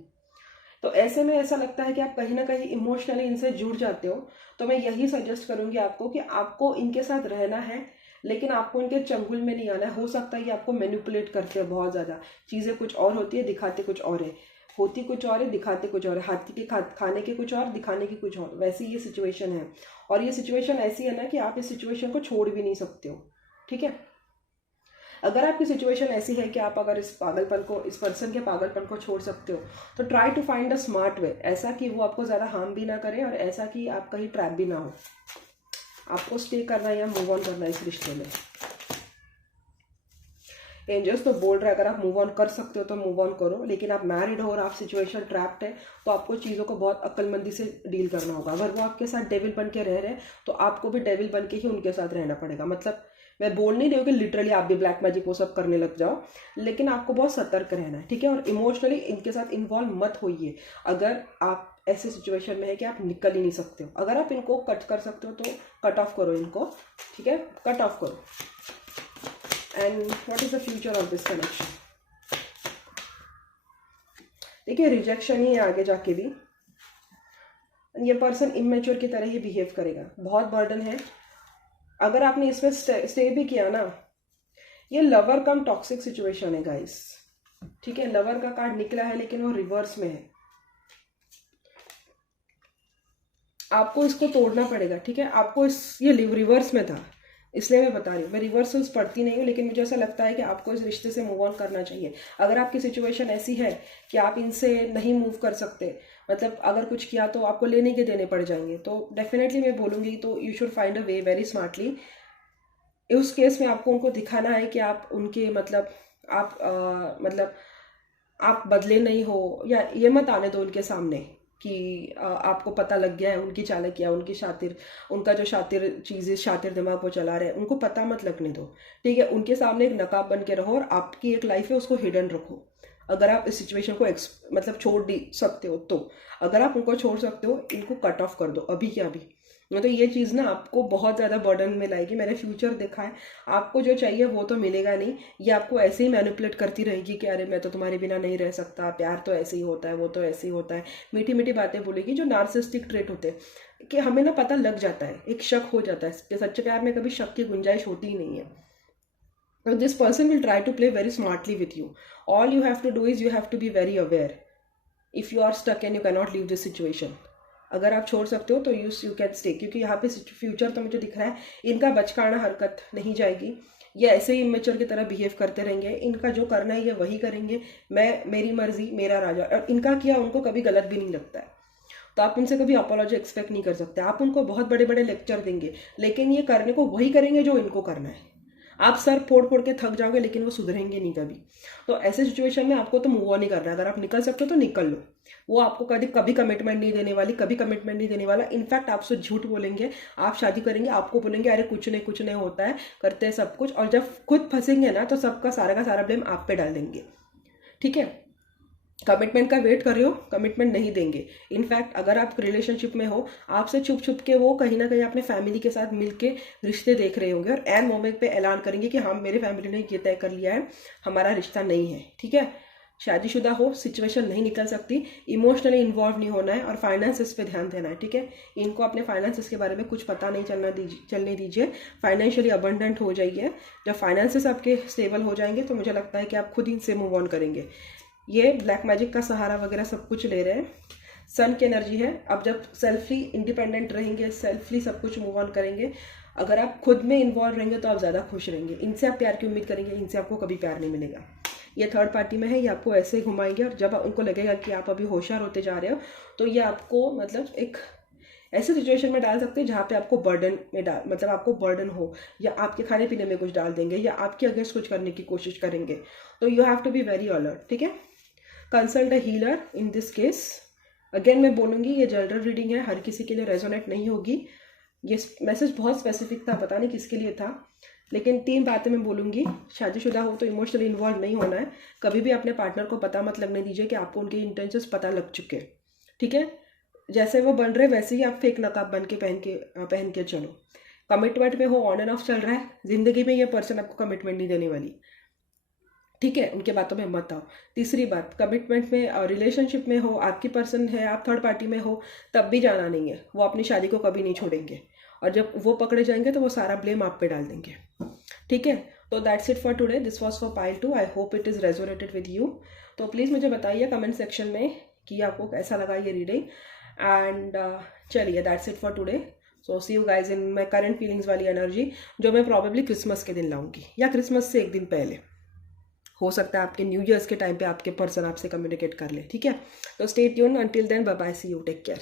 तो ऐसे में ऐसा लगता है कि आप कहीं ना कहीं इमोशनली इनसे जुड़ जाते हो। तो मैं यही सजेस्ट करूंगी आपको कि आपको इनके साथ रहना है, लेकिन आपको इनके चंगुल में नहीं आना है। हो सकता है कि आपको मैनिपुलेट करते हैं बहुत ज़्यादा, चीज़ें कुछ और होती है, दिखाते कुछ और है, होती कुछ और है, दिखाते कुछ और है, हाथी के खाने के कुछ और, दिखाने की कुछ और, वैसी ये सिचुएशन है। और ये सिचुएशन ऐसी है ना कि आप इस सिचुएशन को छोड़ भी नहीं सकते हो, ठीक है। अगर आपकी सिचुएशन ऐसी है कि आप अगर इस पागलपन को, इस पर्सन के पागलपन को छोड़ सकते हो, तो try to find a smart way, ऐसा कि वो आपको ज़्यादा हार्म भी ना करे और ऐसा कि आप कहीं ट्रैप भी ना हो। आपको स्टे करना है या मूव ऑन करना है इस रिश्ते में। एंजल्स तो बोल रहे हैं अगर आप मूव ऑन कर सकते हो तो मूव ऑन करो, लेकिन आप मैरिड हो और आप सिचुएशन ट्रैप्ड है तो आपको चीज़ों को बहुत अक्लमंदी से डील करना होगा। अगर वो आपके साथ डेविल बन के रह रहे हैं तो आपको भी डेविल बन के ही उनके साथ रहना पड़ेगा। मतलब मैं बोल नहीं रही हूँ कि लिटरली आप भी ब्लैक मैजिक वो सब करने लग जाओ, लेकिन आपको बहुत सतर्क रहना है, ठीक है। और इमोशनली इनके साथ इन्वॉल्व मत होइए अगर आप ऐसे सिचुएशन में है कि आप निकल ही नहीं सकते हो। अगर आप इनको कट कर सकते हो तो कट ऑफ करो इनको, ठीक है, कट ऑफ करो। And what is the future of this connection. देखिए रिजेक्शन ही है आगे जाके भी, ये पर्सन इमेच्योर की तरह ही बिहेव करेगा, बहुत बर्डन है। अगर आपने इसमें स्टे भी किया ना, ये लवर कम टॉक्सिक सिचुएशन है गाइस, ठीक है। लवर का कार्ड निकला है लेकिन वो रिवर्स में है, आपको इसको तोड़ना पड़ेगा, ठीक है। आपको ये रिवर्स में था इसलिए मैं बता रही हूँ। मैं रिवर्सल्स पढ़ती नहीं हूँ, लेकिन मुझे ऐसा लगता है कि आपको इस रिश्ते से मूव ऑन करना चाहिए। अगर आपकी सिचुएशन ऐसी है कि आप इनसे नहीं मूव कर सकते, मतलब अगर कुछ किया तो आपको लेने के देने पड़ जाएंगे, तो डेफिनेटली मैं बोलूँगी तो you should find a way very smartly. उस केस में आपको उनको दिखाना है कि आप उनके मतलब आप बदले नहीं हो, या ये मत आने दो उनके सामने कि आपको पता लग गया है उनकी चालाकियाँ, उनकी शातिर, उनका जो शातिर चीज़ें, शातिर दिमाग वो चला रहे हैं, उनको पता मत लगने दो, ठीक है। उनके सामने एक नकाब बन के रहो और आपकी एक लाइफ है उसको हिडन रखो। अगर आप इस सिचुएशन को मतलब छोड़ दी सकते हो तो, अगर आप उनको छोड़ सकते हो इनको कट ऑफ कर दो अभी के अभी। तो ये चीज़ ना आपको बहुत ज़्यादा बर्डन में लाएगी। मैंने फ्यूचर देखा है, आपको जो चाहिए वो तो मिलेगा नहीं, ये आपको ऐसे ही मैनिपुलेट करती रहेगी कि अरे मैं तो तुम्हारे बिना नहीं रह सकता, प्यार तो ऐसे ही होता है, वो तो ऐसे ही होता है, मीठी मीठी बातें बोलेगी जो नार्सिसिस्टिक ट्रेट होते हैं कि हमें ना पता लग जाता है, एक शक हो जाता है कि सच्चे प्यार में कभी शक की गुंजाइश होती ही नहीं है। This person will try to play very smartly with you. All you have to do is you have to be very aware if you are stuck and you can not leave this situation. अगर आप छोड़ सकते हो तो यू कैन स्टे, क्योंकि यहाँ पे फ्यूचर तो मुझे दिख रहा है इनका बचकाना हरकत नहीं जाएगी, ये ऐसे ही इमेच्योर की तरह बिहेव करते रहेंगे। इनका जो करना है ये वही करेंगे, मेरी मर्जी मेरा राजा, और इनका किया उनको कभी गलत भी नहीं लगता है। तो आप इनसे कभी अपॉलॉजी एक्सपेक्ट नहीं कर सकते। आप उनको बहुत बड़े बड़े लेक्चर देंगे लेकिन ये करने को वही करेंगे जो इनको करना है। आप सर फोड़ फोड़ के थक जाओगे लेकिन वो सुधरेंगे नहीं कभी। तो ऐसे सिचुएशन में आपको तो मूव ऑन नहीं करना है। अगर आप निकल सकते हो तो निकल लो, वो आपको कभी कमिटमेंट नहीं देने वाली, कभी कमिटमेंट नहीं देने वाला। इनफैक्ट आपसे झूठ बोलेंगे, आप शादी करेंगे आपको बोलेंगे अरे कुछ नहीं होता है, करते हैं सब कुछ, और जब खुद फंसेंगे ना तो सबका सारा का सारा ब्लेम आप पे डाल देंगे, ठीक है। कमिटमेंट का वेट कर रहे हो, कमिटमेंट नहीं देंगे। इनफैक्ट अगर आप रिलेशनशिप में हो, आपसे छुप छुप के वो कहीं ना कहीं अपने फैमिली के साथ मिलके रिश्ते देख रहे होंगे और एन मोमेंट पे ऐलान करेंगे कि हम, मेरे फैमिली ने ये तय कर लिया है, हमारा रिश्ता नहीं है। ठीक है, शादीशुदा हो, सिचुएशन नहीं निकल सकती, इमोशनली इन्वॉल्व नहीं होना है और फाइनेंसेस पे ध्यान देना है। ठीक है, इनको अपने फाइनेंसेस के बारे में कुछ पता नहीं चलने दीजिए। फाइनेंशियली अबंडेंट हो जाइए। जब फाइनेंसेस आपके स्टेबल हो जाएंगे तो मुझे लगता है कि आप खुद ही से मूव ऑन करेंगे। ये ब्लैक मैजिक का सहारा वगैरह सब कुछ ले रहे हैं, सन की एनर्जी है। अब जब सेल्फली इंडिपेंडेंट रहेंगे, सेल्फली सब कुछ मूव ऑन करेंगे, अगर आप खुद में इन्वॉल्व रहेंगे तो आप ज़्यादा खुश रहेंगे। इनसे आप प्यार की उम्मीद करेंगे, इनसे आपको कभी प्यार नहीं मिलेगा। ये थर्ड पार्टी में है, ये आपको ऐसे ही घुमाएंगे और जब उनको लगेगा कि आप अभी होशियार होते जा रहे हो तो ये आपको मतलब एक ऐसे सिचुएशन में डाल सकते हैं जहाँ पे आपको बर्डन में मतलब आपको बर्डन हो, या आपके खाने पीने में कुछ डाल देंगे, या आपके अगेंस्ट कुछ करने की कोशिश करेंगे। तो you have to be very alert. ठीक है, consult a healer in this case. Again मैं बोलूँगी ये जनरल रीडिंग है, हर किसी के लिए रेजोनेट नहीं होगी। ये मैसेज बहुत स्पेसिफिक था, पता नहीं किसके लिए था, लेकिन 3 बातें मैं बोलूँगी। शादीशुदा हो तो इमोशनली इन्वॉल्व नहीं होना है। कभी भी अपने पार्टनर को पता मत लगने दीजिए कि आपको उनके इंटेंशंस पता लग चुके हैं। ठीक है, जैसे वो बन रहे वैसे ही आप फेक नकाब बन के पहन के चलो। कमिटमेंट में हो, ऑन एंड ऑफ चल रहा है, जिंदगी में ये पर्सन आपको कमिटमेंट नहीं देने वाली। ठीक है, उनके बातों में मत आओ। तीसरी बात, कमिटमेंट में और रिलेशनशिप में हो, आपकी पर्सन है, आप थर्ड पार्टी में हो, तब भी जाना नहीं है। वो अपनी शादी को कभी नहीं छोड़ेंगे और जब वो पकड़े जाएंगे तो वो सारा ब्लेम आप पे डाल देंगे। ठीक है, तो that's it for today. This was for pile 2। I hope it is resonated with you. तो प्लीज़ मुझे बताइए कमेंट सेक्शन में कि आपको कैसा लगा ये रीडिंग। एंड चलिए, that's it for today. So see you guys in my current feelings वाली एनर्जी, जो मैं प्रॉबेबली क्रिसमस के दिन लाऊंगी या क्रिसमस से एक दिन पहले। हो सकता है आपके न्यू ईयर्स के टाइम पे आपके पर्सन आपसे कम्युनिकेट कर ले। ठीक है, तो stay tune. Until then, bye bye, see you, take care.